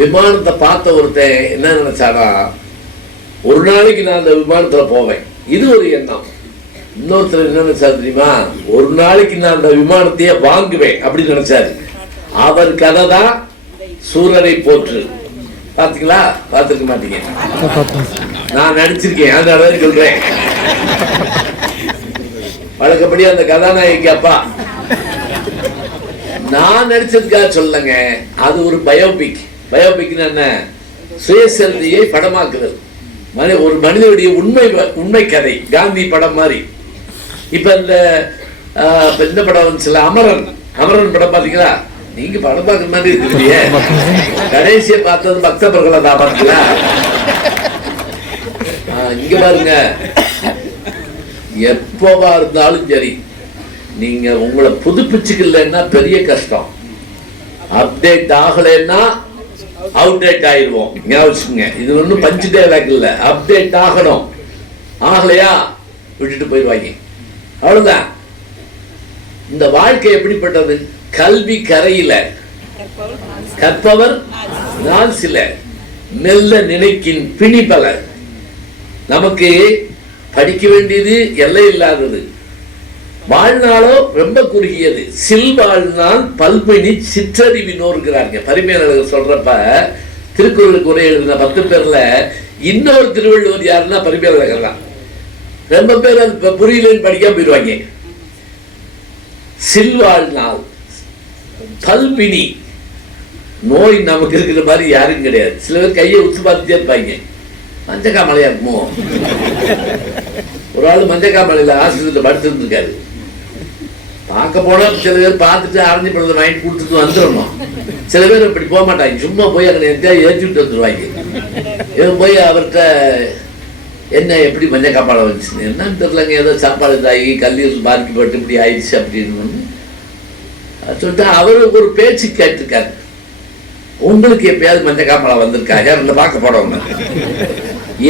விமானத்தை பார்த்த ஒருத்தன் என்ன நினைச்சானா, ஒரு நாளைக்கு நான் அந்த விமானத்துல போவேன், இது ஒரு எண்ணம். இன்னொருத்தர் என்ன நினைச்சாரு தெரியுமா, ஒரு நாளைக்கு நான் அந்த விமானத்தையே வாங்குவேன் அப்படின்னு நினைச்சாரு. அவர் கதை தான் சூரரை போற்று. பாத்தீங்களா? பார்த்துருக்க மாட்டீங்க, நான் நடிச்சிருக்கேன், அதனால சொல்றேன். வழக்கப்படி அந்த கதாநாயகி அப்பா நான் நடிச்சதுக்காக சொல்லுங்க. அது ஒரு பயோபிக். பயோபிக்னு என்ன? சுயசரிதையை படமாக்குதல். ஒரு மனிதனுடைய உண்மை கதை, காந்தி படம் மாதிரி. இப்ப இந்த படம் வந்துச்சுல, அமரன் படம் பாத்தீங்களா? நீங்க படம் பார்க்குற மாதிரி இருக்கீங்க. கடைசியை பார்த்தது பக்த பிரகலாதா பாத்தீங்களா? இங்க பாருங்க, எப்பவா இருந்தாலும் சரி, நீங்க உங்களை புதுப்பிச்சுக்கலன்னா பெரிய கஷ்டம். அப்டேட் ஆகலைன்னா அவுடேட் ஆயிடுவோம். ஞாபகம், இது ஒன்றும் பஞ்சு டைலாக் இல்ல. அப்டேட் ஆகணும், ஆகலையா விட்டுட்டு போயிடுவாங்க, அவ்வளவுதான். இந்த வாழ்க்கை எப்படிப்பட்டது? கல்வி கரையில கற்பவர் நான் சில, மெல்ல நினைக்கின் பிணிபல. நமக்கு படிக்க வேண்டியது எல்லை இல்லாதது, வாழ்நாளோ ரொம்ப குறுகியது. வாழ்நாள் பல்பினி சிற்றறிவினோர்கிறாங்க பரிமேலழகர் சொல்றப்ப. திருக்குறளுக்கு உரை எழுதின 10 பேர்ல இன்னொரு திருவள்ளுவர் யாருன்னா பரிமேலழகர் தான். ரொம்ப பேர் அது புரியலன்னு படிக்காம போயிடுவாங்க. வாழ்நாள் பல்பினி, நோய் நமக்கு இருக்கிற மாதிரி யாரும் கிடையாது. சில பேர் கையை உத்து பார்த்துட்டே இருப்பாங்க, மஞ்சக்காமலையா இருக்குமோ. ஒரு ஆள் மஞ்சக்காமலையில ஆஸ்பத்திரியில் படுத்துட்டு இருக்காரு. பார்க்க போனா சில பேர் பார்த்துட்டு ஆரஞ்சு பழத்தை வாங்கிட்டு கொடுத்துட்டு வந்துடணும். சில பேர் இப்படி போக மாட்டாங்க, சும்மா போய் அங்கே எங்கேயாவது ஏற்றி விட்டு வந்துடுவாங்க. இவன் போய் அவர்கிட்ட என்ன எப்படி மஞ்சக்காமலை வந்துச்சுன்னு என்னன்னு தெரியலங்க, ஏதோ சாப்பாடு இதாகி கல்லீரல் பாதிக்கப்பட்டு இப்படி ஆயிடுச்சு அப்படின்னு சொல்லிட்டு அவரு ஒரு பேச்சு கேட்டிருக்காரு. உங்களுக்கு எப்பயாவது மஞ்சக்காமலை வந்திருக்கா? யார் பார்க்க போறவங்க?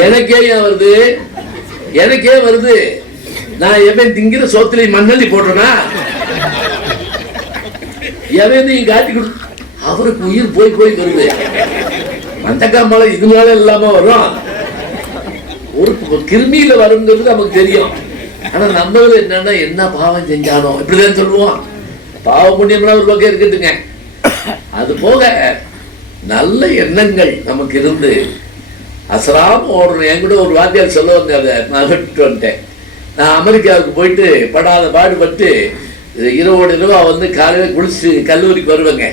எனக்கே வருது, எனக்கே வருது. நான் எவன் திங்கிற சோத்திரை மண்ணள்ளி போட்டோன்னா எவன் காட்டி கொடு, அவருக்கு உயிர் போய் போய் வருது. மஞ்சக்காமலை இதனால இல்லாம வரும், ஒரு கிருமியில வருங்கிறது நமக்கு தெரியும். ஆனா நம்ம என்னன்னா, என்ன பாவம் செஞ்சானோ இப்படிதான் சொல்லுவோம். பாவ புண்ணியம்லாம் ஒரு பக்கம் இருக்கட்டுங்க. அது போக நல்ல எண்ணங்கள் நமக்கு இருந்து அசராம ஓடணும். என் கூட ஒரு வாத்தியார் சொல்ல வந்தேன், அதை நான் விட்டு வந்துட்டேன். நான் அமெரிக்காவுக்கு போயிட்டு படாத பாடுபட்டு இரவோடு இரவா வந்து காலையில் குளிச்சு கல்லூரிக்கு வருவேங்க.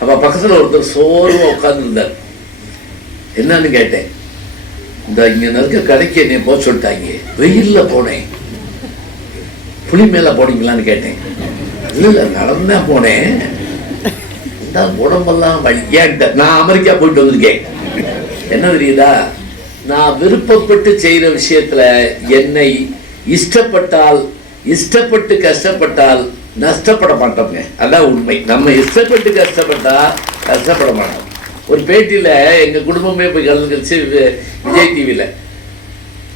அப்ப பக்கத்துல ஒருத்தர் சோர்வா உட்கார்ந்து இருந்தார். என்னன்னு கேட்டேன். இந்த இங்க இருக்க கடைக்கு என்னை போக சொல்லிட்டாங்க, வெயில்ல போனேன். புளி மேல போனீங்களான்னு கேட்டேன். இல்ல நடந்தா போனேன், உடம்பெல்லாம் வலி. நான் அமெரிக்கா போயிட்டு வந்திருக்கேன். என்ன தெரியுதா, நான் விருப்பப்பட்டு செய்யற விஷயத்துல என்னை இஷ்டப்பட்டு கஷ்டப்பட்டால் நஷ்டப்பட மாட்டோங்க. அதான் உண்மை. நம்ம இஷ்டப்பட்டு கஷ்டப்பட்டா கஷ்டப்பட மாட்டோம். ஒரு பேட்டியில எங்க குடும்பமே போய் கலந்துக்கிச்சு விஜய் டிவியில.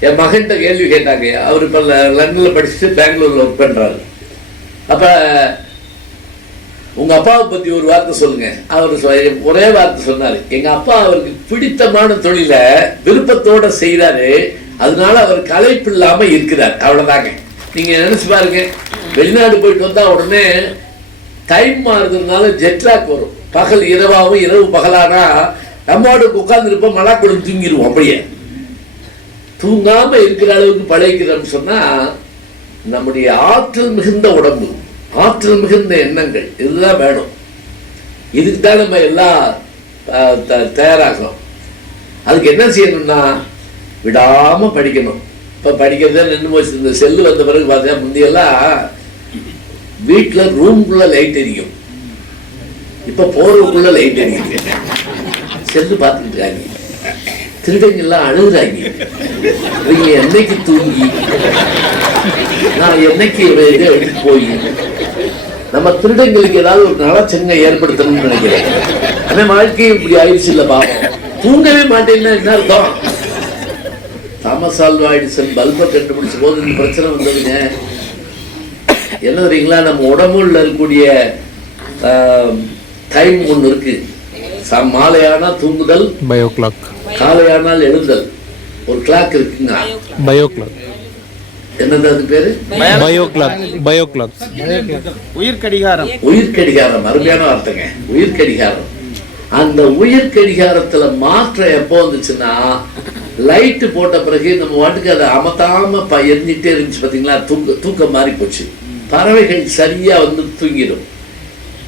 என் மகன்கிட்ட கேள்வி கேட்டாங்க. அவர் இப்ப லண்டன்ல படிச்சுட்டு பெங்களூர்ல ஒர்க் பண்றாரு. அப்ப உங்க அப்பாவை பத்தி ஒரு வார்த்தை சொல்லுங்க. அவர் ஒரே வார்த்தை சொன்னாரு, எங்க அப்பா அவருக்கு பிடித்தமான தொழில விருப்பத்தோட செய்யறாரு, அதனால அவர் களைப்பு இல்லாம இருக்கிறார். அவ்வளவுதாங்க. நீங்க நினைச்சு பாருங்க, வெளிநாடு போயிட்டு வந்தா உடனே டைம் மாறுறதுனால ஜெட்லாக் வரும். பகல் இரவாவும் இரவு பகலானா நம்மோட உட்கார்ந்துருப்போம், மலாக்குடன் தூங்கிடுவோம். அப்படியே தூங்காம இருக்கிற அளவுக்கு பழகிறோம்னு சொன்னா நம்முடைய ஆற்றல் மிகுந்த உடம்பு, ஆற்றல் மிகுந்த எண்ணங்கள் இதுதான் வேணும். இதுக்கு தான் நம்ம எல்லாம் தயாராகணும். அதுக்கு என்ன செய்யணும்னா விடாம படிக்கணும். இப்ப படிக்கிறதே நின்று போச்சு. இந்த செல்லு வந்த பிறகு பார்த்தா முந்தையெல்லாம் வீட்டுல ரூம்குள்ள லைட் எரியும், இப்ப போறதுக்குள்ள லைட் எரியுது. செல்லு பார்த்துக்கிட்டு இருக்காங்க, திருடங்கெல்லாம் அழுகுறாங்க. இவங்க என்னைக்கு தூங்கி நான் என்னைக்கு இதை எடுத்து போய் நம்ம திருடங்களுக்கு ஏதாவது ஒரு நலச்சங்க ஏற்படுத்தணும்னு நினைக்கிறேன். ஆனா வாழ்க்கையும் இப்படி ஆயிடுச்சு இல்ல பாவம். தூங்கவே மாட்டேன்னா என்ன அர்த்தம்? தாமஸ் ஆல்வா எடிசன் பல்பை கண்டுபிடிச்ச போது இந்த பிரச்சனை வந்ததுங்க. என்ன தெரியுங்களா, நம்ம உடம்புல இருக்கக்கூடிய டைம் ஒன்று இருக்கு. மாலையானால் தூங்குதல், பயோ கிளாக். காலையானால் எழுந்தல், ஒரு கிளாக் இருக்குங்க, பயோ கிளாக். என்னது அது பேரு? Bio clock. பயோ கிளாக், உயிர் கடிகாரம். உயிர் கடிகாரம், அருமையான வார்த்தைங்க, உயிர் கடிகாரம். அந்த உயிர் கடிகாரத்துல மாற்றம் எப்போ வந்துச்சுன்னா, லைட்டு போட்ட பிறகு நம்ம வாட்டுக்கு அதை அமத்தாம எரிஞ்சிட்டே இருந்துச்சு பார்த்தீங்களா, தூக்கம் மாறி போச்சு. பறவைகள் சரியா வந்து தூங்கிடும்.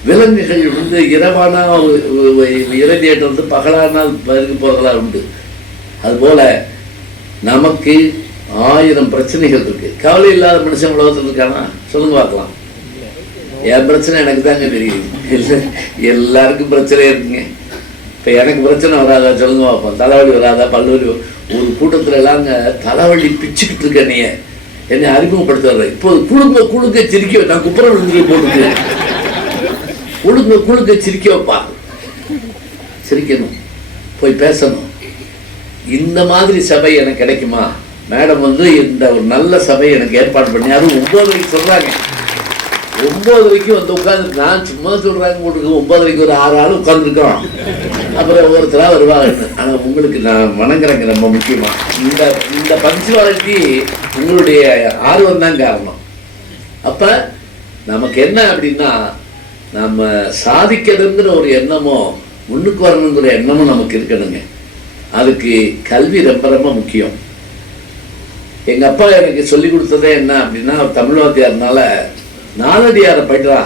விலங்குகள் வந்து இரவானா இறதியிட்டு வந்து பகலானால் பருக்கு போறதெல்லாம் உண்டு. அதுபோல நமக்கு 1000 பிரச்சனைகள் இருக்கு. கவலை இல்லாத மனுஷன் உலகத்தில் இருக்கானா சொல்லுங்க பார்க்கலாம். என் பிரச்சனை எனக்கு தாங்க தெரியுது. எல்லாருக்கும் பிரச்சனை இருக்குங்க. இப்போ எனக்கு பிரச்சனை வராதா சொல்லுங்க பார்ப்போம். தலைவலி வராதா, பல்வலி. ஒரு கூட்டத்துல எல்லாங்க தலைவலி பிச்சுக்கிட்டு இருக்க நீ என்னை அறிமுகப்படுத்த. இப்போது குழுங்க குழுங்க சிரிக்க, நான் குப்புற விழுந்து போட்டுக்கு குழுங்க குழுங்க சிரிக்க வைப்பா. சிரிக்கணும், போய் பேசணும். இந்த மாதிரி சபை எனக்கு கிடைக்குமா? மேடம் வந்து இந்த ஒரு நல்ல சபை எனக்கு ஏற்பாடு பண்ணி, அதுவும் 9:30 சொல்றாங்க. 9:30 வந்து உட்காந்து, நான் சும்மா சொல்றாங்க போட்டுருக்கு. 9:30 ஒரு 6 ஆள் உட்காந்துருக்கோம். அப்புறம் ஒருத்தரா வருவாங்க. ஆனா உங்களுக்கு நான் வணங்குறேங்க. ரொம்ப முக்கியமா இந்த பஞ்சுவாலிட்டி உங்களுடைய ஆர்வம் தான் காரணம். அப்ப நமக்கு என்ன அப்படின்னா, நம்ம சாதிக்கணுங்கிற ஒரு எண்ணமோ முன்னுக்கு வரணுங்கிற எண்ணமும் நமக்கு இருக்கணுங்க. அதுக்கு கல்வி ரொம்ப ரொம்ப முக்கியம். எங்க அப்பா எனக்கு சொல்லி கொடுத்ததே என்ன அப்படின்னா, தமிழ் வாத்தியார்னால நாலடியார படுறா,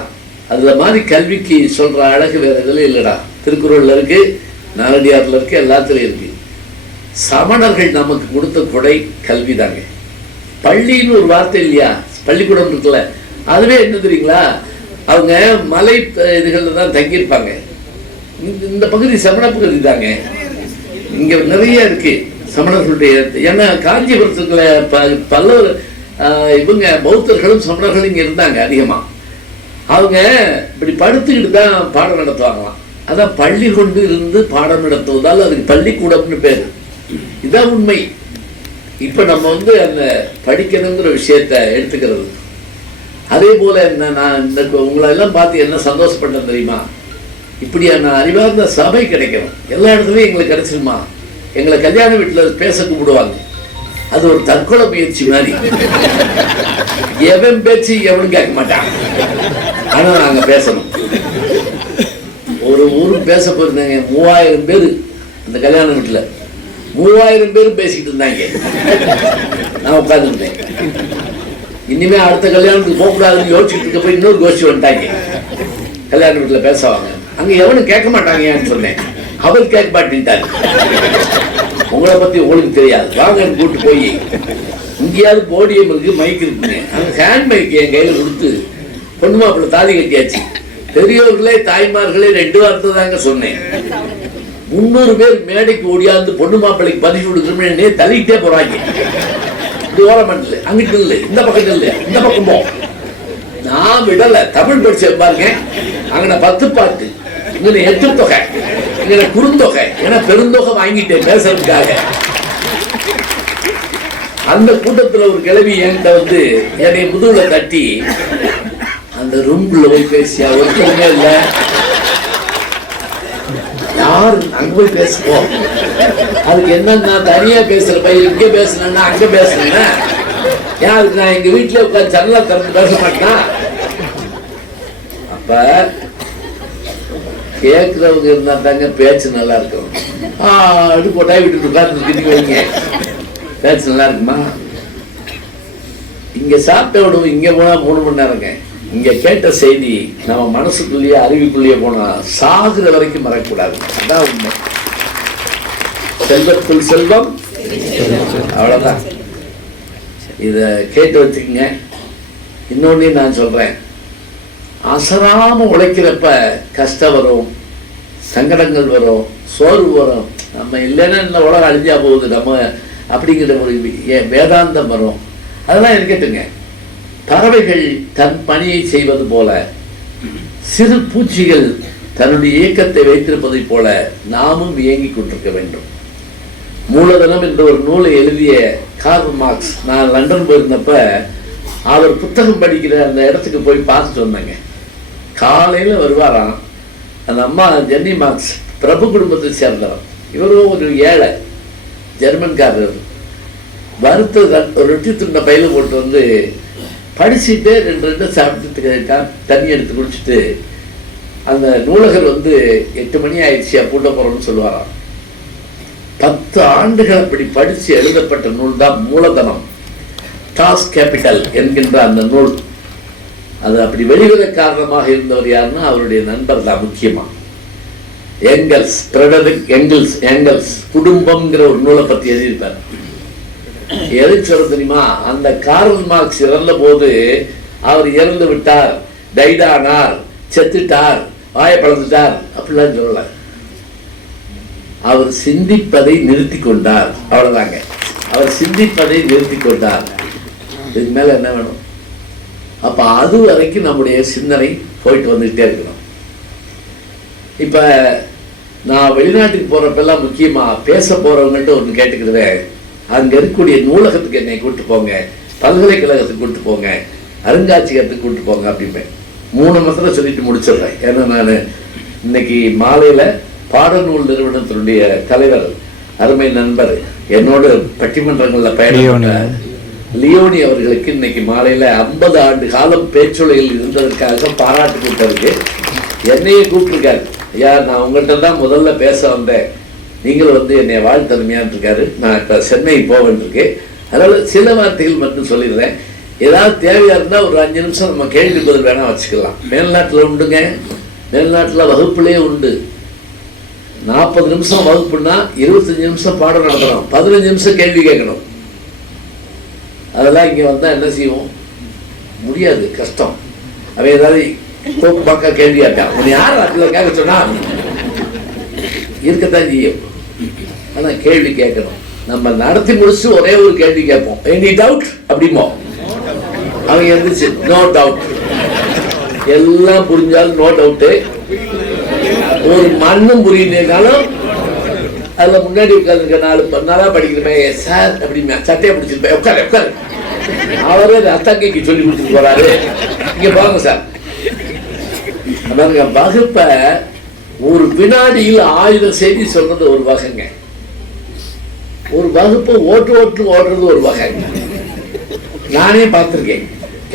அதுல மாதிரி கல்விக்கு சொல்ற அழகு வேற இதுல இல்லடா. திருக்குறள்ல இருக்கு, நாலடியார்ல இருக்கு, எல்லாத்துலயும் இருக்கு. சமணர்கள் நமக்கு கொடுத்த கொடை கல்வி தாங்க. பள்ளின்னு ஒரு வார்த்தை இல்லையா, பள்ளிக்கூடம் இருக்குல்ல, அதுவே என்ன தெரியுங்களா, அவங்க மலை இதுகள்ல தான் தங்கியிருப்பாங்க. இந்த பகுதி சமண பகுதி தாங்க. இங்க நிறைய இருக்கு சமணர்களுடைய. ஏன்னா காஞ்சிபுரத்துக்குள்ள பல்லவர் இவங்க பௌத்தர்களும் சமணர்களும் இங்க இருந்தாங்க அதிகமா. அவங்க இப்படி படுத்துக்கிட்டு தான் பாடம் நடத்துவாங்களாம். அதான் பள்ளி கொண்டு இருந்து பாடம் நடத்துவதால் அதுக்கு பள்ளிக்கூடம்னு பேரு. இதான் உண்மை. இப்ப நம்ம வந்து அந்த படிக்கணுங்கிற விஷயத்த எடுத்துக்கிறது. அதே போல நான் இந்த உங்களை எல்லாம் பார்த்து என்ன சந்தோஷப்பட்டேன் தெரியுமா? இப்படியான அறிவார்ந்த சபை கிடைக்கணும். எல்லா இடத்துலையும் எங்களுக்கு கிடைச்சிருமா? எங்களை கல்யாண வீட்டில் பேச கூப்பிடுவாங்க. அது ஒரு தற்கொலை முயற்சி மாதிரி. எவன் பேச்சு எவனும் கேட்க மாட்டான். ஆனா நாங்க பேசணும். ஒரு ஊருக்கு பேச போயிருந்தாங்க, 3000 பேர் அந்த கல்யாண வீட்டில். 3000 பேரும் பேசிக்கிட்டு இருந்தாங்க. நான் உட்காந்துருந்தேன். இனிமே அடுத்த கல்யாணத்துக்கு போகக்கூடாதுன்னு யோசிச்சுட்டு இருக்க போய் இன்னொரு கோஷ்டி வந்துட்டாங்க. கல்யாண வீட்டில் பேசுவாங்க. அங்க எவனும் கேட்க மாட்டாங்கன்னு சொன்னேன். அவர் கேட்க மாட்டேன்ட்டாரு. உங்களை பத்தி உங்களுக்கு தெரியாது, வாங்க கூட்டு போய் இங்கேயாவது போடியம் இருக்கு, மைக் இருக்குங்க. அந்த ஹேண்ட் மைக் என் கையில கொடுத்து பொண்ணு மாப்பிள்ள தாலி கட்டியாச்சு. பெரியோர்களே தாய்மார்களே 2 வார்த்தை தாங்க சொன்னேன். 300 பேர் மேடைக்கு ஓடியாந்து பொண்ணு மாப்பிள்ளைக்கு பரிசு கொடுக்கணும்னு தள்ளிக்கிட்டே போறாங்க. இது ஓரமண்டல, அங்கிட்டு இல்லை, இந்த பக்கம் இல்லை, இந்த பக்கம் போ. நான் விடல. தமிழ் படிச்ச பாருங்க. அங்க 10 பாட்டு, இங்க 8 தொகை, இங்க குறுந்தொகை. ஏன்னா பெருந்தொகை வாங்கிட்டேன் பேசுறதுக்காக. அந்த கூட்டத்துல ஒரு கிழவி என்கிட்ட வந்து என்னை முதுகுல தட்டி, அந்த ரூம்குள்ள போய் பேசியா? ஒருத்தருமே இல்ல. யாரு அங்க போய் பேசுவோம்? அதுக்கு என்ன, நான் தனியா பேசுற பையன் இங்க பேசுனேன்னா அங்க பேசுனேன்னா ஏன்? அதுக்கு நான் எங்க வீட்டுல உட்காந்து ஜன்னலா திறந்து பேச மாட்டேன். அப்ப கேட்கிறவங்க இருந்தா தாங்க பேச்சு நல்லா இருக்கும். கொட்டாய் விட்டு உட்கார்ந்து வைங்க. பேச்சு நல்லா இருக்குமா? இங்க சாப்பிட்ட உடவு இங்க போனா 3 மணி நேரங்க. இங்க கேட்ட செய்தி நம்ம மனசுக்குள்ளேயே அறிவுக்குள்ளேயே போனா சாகுற வரைக்கும் மறக்கக்கூடாது. அதான் உண்மை. செல்வத்துள் செல்வம், அவ்வளவுதான். இத கேட்டு வச்சுக்கங்க. இன்னொன்னு நான் சொல்றேன், அசராம உழைக்கிறப்ப கஷ்டம் வரும், சங்கடங்கள் வரும், சோர்வு வரும். நம்ம இல்லைன்னா இந்த உலகம் அழிஞ்சா போகுது நம்ம அப்படிங்கிற ஒரு வேதாந்தம் வரும். அதெல்லாம் இருக்கட்டுங்க. பறவைகள் தன் பணியை செய்வது போல, சிறு பூச்சிகள் தன்னுடைய இயக்கத்தை வைத்திருப்பதை போல நாமும் இயங்கிக் கொண்டிருக்க வேண்டும். மூலதனம் என்ற ஒரு நூலை எழுதிய கார்ல் மார்க்ஸ், நான் லண்டன் போயிருந்தப்ப அவர் புத்தகம் படிக்கிற அந்த இடத்துக்கு போய் பார்த்துட்டு வந்தேங்க. காலையில வருவாராம். அந்த அம்மா ஜென்னி மார்க்ஸ் பிரபு குடும்பத்தை சேர்ந்தவர். இவரும் ஒரு ஏழை ஜெர்மன்காரர். வறுத்து ஒரு ரொட்டி துண்டை பையில போட்டு வந்து படிச்சுட்டு 2 சாப்பிட்டு தண்ணி எடுத்து குடிச்சிட்டு அந்த நூலகர் வந்து 8 மணி ஆயிடுச்சு பூட்ட போறோம்னு சொல்லுவாராம். 10 ஆண்டுகள் அப்படி படிச்சு எழுதப்பட்ட நூல் தான் மூலதனம், டாஸ் கேபிட்டல் என்கின்ற அந்த நூல். அது அப்படி வெளிவர காரணமாக இருந்தவர் யாருன்னா அவருடைய நண்பர் தான். முக்கியமா எங்கல்ஸ், ஃப்ரெடரிக் எங்கல்ஸ் குடும்பம்ங்கிற ஒரு நூலை பத்தி எழுதியிருப்பார். எது சொல்ல தெரியுமா? அந்த கார்ல் மார்க்ஸ் இறந்த போது அவர் இறந்து விட்டார், டைடானார், செத்துட்டார், வாயை பழந்துட்டார் அப்படிலாம் சொல்லல. அவர் சிந்திப்பதை நிறுத்தி கொண்டார், அவ்வளவுதாங்க. அவர் சிந்திப்பதை நிறுத்தி கொண்டார். இதுக்கு மேல என்ன வேணும்? அப்ப அது வரைக்கும் நம்முடைய சிந்தனை போயிட்டு வந்துகிட்டே இருக்கணும். இப்ப நான் வெளிநாட்டுக்கு போறப்பெல்லாம் முக்கியமா பேச போறவங்கள்ட்ட ஒன்று கேட்டுக்கிறேன். அங்க இருக்கக்கூடிய நூலகத்துக்கு என்னை கூட்டு போங்க, பல்கலைக்கழகத்துக்கு கூட்டு போங்க, அருங்காட்சியகத்துக்கு கூட்டு போங்க அப்படிம்பேன். 3 மாசத்துல சொல்லிட்டு முடிச்சிடுறேன். ஏன்னா நான் இன்னைக்கு மாலையில பாடநூல் நிறுவனத்தினுடைய தலைவர், அருமை நண்பர், என்னோட பட்டிமன்றங்கள்ல பயணித்த லியோனி அவர்களுக்கு இன்னைக்கு மாலையில 50 ஆண்டு காலம் பேச்சுளையில் இருந்ததற்காக பாராட்டு கூட்டருக்கு என்னையே கூப்பிட்டுருக்காரு. ஐயா, நான் உங்கள்கிட்ட தான் முதல்ல பேச வந்தேன், நீங்களும் வந்து என்னை வாழ்த்தருமையான் இருக்காரு. நான் இப்போ சென்னை போவேன்ருக்கேன். அதனால சில வார்த்தைகள் மட்டும் சொல்லிடுறேன். ஏதாவது தேவையா இருந்தால் ஒரு 5 நிமிஷம் நம்ம கேள்வி பதில் வேணா வச்சுக்கலாம். மேல்நாட்டில் உண்டுங்க, மேல்நாட்டில் வகுப்புலேயே உண்டு. 40 நிமிஷம் வகுப்புன்னா 25 நிமிஷம் பாடம் நடத்தணும், 15 நிமிஷம் கேள்வி கேட்கணும். அதெல்லாம் இங்கே வந்தால் என்ன செய்வோம்? முடியாது, கஷ்டம். அவன் ஏதாவது தோப்பு பார்க்க கேள்வி கேட்டான், உன்னை யார் அதில் கேட்க சொன்னா? இருக்கத்தான் செய்யும். ஆனால் கேள்வி கேட்கணும். நம்ம நடத்தி முடிச்சு ஒரே ஒரு கேள்வி கேட்போம், எனி டவுட் அப்படிமோ. அவங்க இருந்துச்சு நோ டவுட். எல்லாம் புரிஞ்சாலும் நோ டவுட்டு. ஒரு மண்ணும் புரியலனாலும் அதில் முன்னாடி உட்காந்துருக்க 4 நாளா படிக்கிறமே சார் அப்படின்னா சட்டையை பிடிச்சிருப்பேன், உட்காரு உட்காரு. அவரே அத்தங்கைக்கு சொல்லி கொடுத்துட்டு போறாரு, இங்க போங்க சார். வகுப்ப ஒரு வினாடியில் 1000 செய்தி சொல்றது ஒரு வகைங்க. ஒரு வகுப்பை ஓட்டுறது ஒரு வகை. நானே பார்த்திருக்கேன்.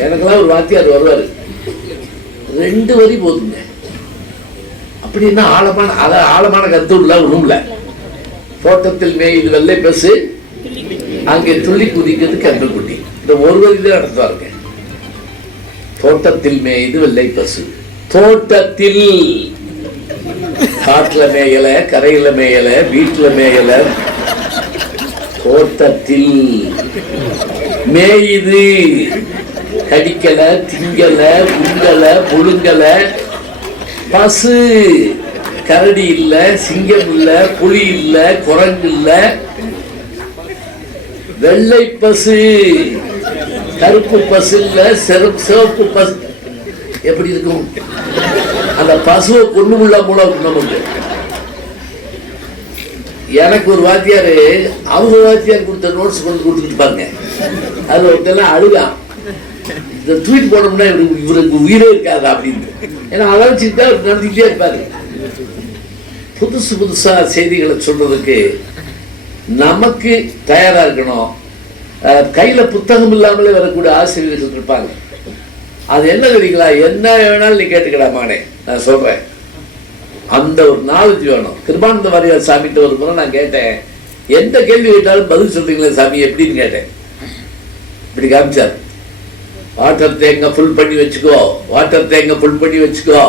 எனக்கெல்லாம் ஒரு வாத்தியார் வருவாரு, 2 வரி போதுங்க. அப்படின்னா ஆழமான கருத்து இல்ல, ஒண்ணும் இல்ல. தோட்டத்தில் மேய்து வெள்ளை பசு, அங்கே துள்ளி குதிக்கிறது கன்றுக்குட்டி. இந்த ஒரு வரியில நடத்துவாருங்க. தோட்டத்தில் மேய்து வெள்ளை பசு, தோட்டத்தில், காட்டுல மேயல, கரையில மேயல, வீட்டுல மேயல, தோட்டத்தில் மேயுது. கடிக்கல, திங்கல, உங்கல, புழுங்கல. பசு, கரடி இல்ல, சிங்கம் இல்ல, புலி இல்ல, குரங்கு இல்ல, வெள்ளை பசு. கருப்பு பசு இல்ல, சிவப்பு பசு. எப்படி இருக்கும்? அந்த பசுவை கொண்டு உள்ள மூலம் நமக்கு. எனக்கு ஒரு வாத்தியாரு, அவங்க வாத்தியார் கொடுத்த நோட்ஸ் கொண்டு கொடுத்துட்டு பாருங்க. அது ஒருத்தெல்லாம் அழுகான், இந்த ட்வீட் போனோம்னா இவருக்கு உயிரே இருக்காது அப்படின்னு. ஏன்னா அதை வச்சுக்கிட்டா நடத்திக்கிட்டே இருப்பாரு. புதுசா செய்திகளை சொல்றதுக்கு நமக்கு தயாரா இருக்கணும். கையில புத்தகம் இல்லாமலே வரக்கூடிய ஆசிரியர்கள் இருப்பாங்க. அது என்ன தெரியுங்களா? என்ன வேணாலும் நீ கேட்டுக்கடா மகனே, நான் சொல்றேன். அந்த ஒரு நாலேஜ் வேணும். கிருபானந்த வாரியார் சாமிகிட்ட ஒரு முறை நான் கேட்டேன், எந்த கேள்வி கேட்டாலும் பதில் சொல்றீங்களே சாமி எப்படின்னு கேட்டேன். இப்படி காமிச்சார், வாட்டர் தேங்க ஃபுல் பண்ணி வச்சுக்கோ, வாட்டர் தேங்க ஃபுல் பண்ணி வச்சுக்கோ,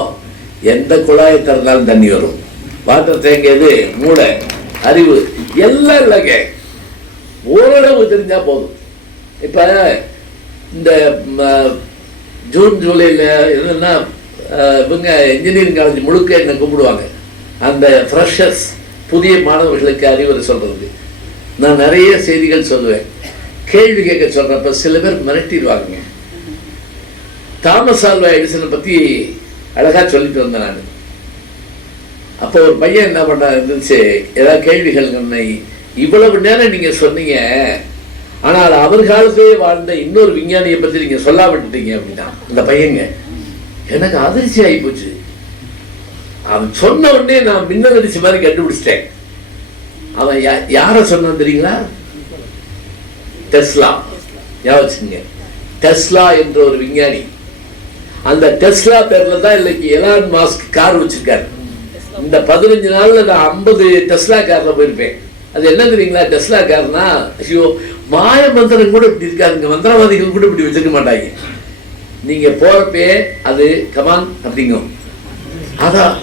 எந்த குழாயை திறந்தாலும் தண்ணி வரும். வாட்டர் தேங்க எது? மூளை, அறிவு எல்லாம் இல்லைங்க, ஓரளவு தெரிஞ்சா போதும். இப்ப இந்த ஜூன் ஜூலைல என்னன்னா இவங்க இன்ஜினியரிங் காலேஜ் முழுக்க என்ன கூப்பிடுவாங்க, அந்த ஃப்ரெஷர்ஸ் புதிய மாணவர்களுக்கு அறிவுரை சொல்றதுக்கு. நான் நிறைய செய்திகள் சொல்லுவேன். கேள்வி கேட்க சொல்றப்ப சில பேர் மிரட்டிடுவாங்க. தாமஸ் ஆல்வா எடிசனை பத்தி அழகா சொல்லிட்டு வந்தேன் நான். அப்போ ஒரு பையன் என்ன பண்ண இருந்துச்சு, ஏதாவது கேள்விகள், இவ்வளவு நேரம் நீங்க சொன்னீங்க, ஆனால் அவர் காலத்திலே வாழ்ந்த இன்னொரு விஞ்ஞானியை பத்தி நீங்க சொல்லாம விட்டுட்டீங்க அப்படின்னா. இந்த பையங்க எனக்கு அதிர்ச்சி ஆகி போச்சு. அவன் சொன்ன உடனே நான் மின்னல் அடிச்ச மாதிரி கண்டுபிடிச்சிட்டேன். அவன் யார சொன்னான் தெரியுங்களா? டெஸ்லா. யோசிச்சுங்க, டெஸ்லா என்ற ஒரு விஞ்ஞானி. அந்த டெஸ்லா பேர்ல தான் இன்னைக்கு எலான் மாஸ்க் கார் வச்சிருக்காரு. இந்த 15 நாள்ல நான் 50 டெஸ்லா கார்ல போயிருப்பேன். அது என்ன தெரியுங்களா? டெஸ்லா கார்னா, ஐயோ மாய மந்திரம் கூட இப்படி இருக்காருங்க, மந்திரவாதிகள் கூட இப்படி வச்சிருக்க மாட்டாங்க. நீங்க போறப்பே அது கமான் அப்படிங்கும். அதான்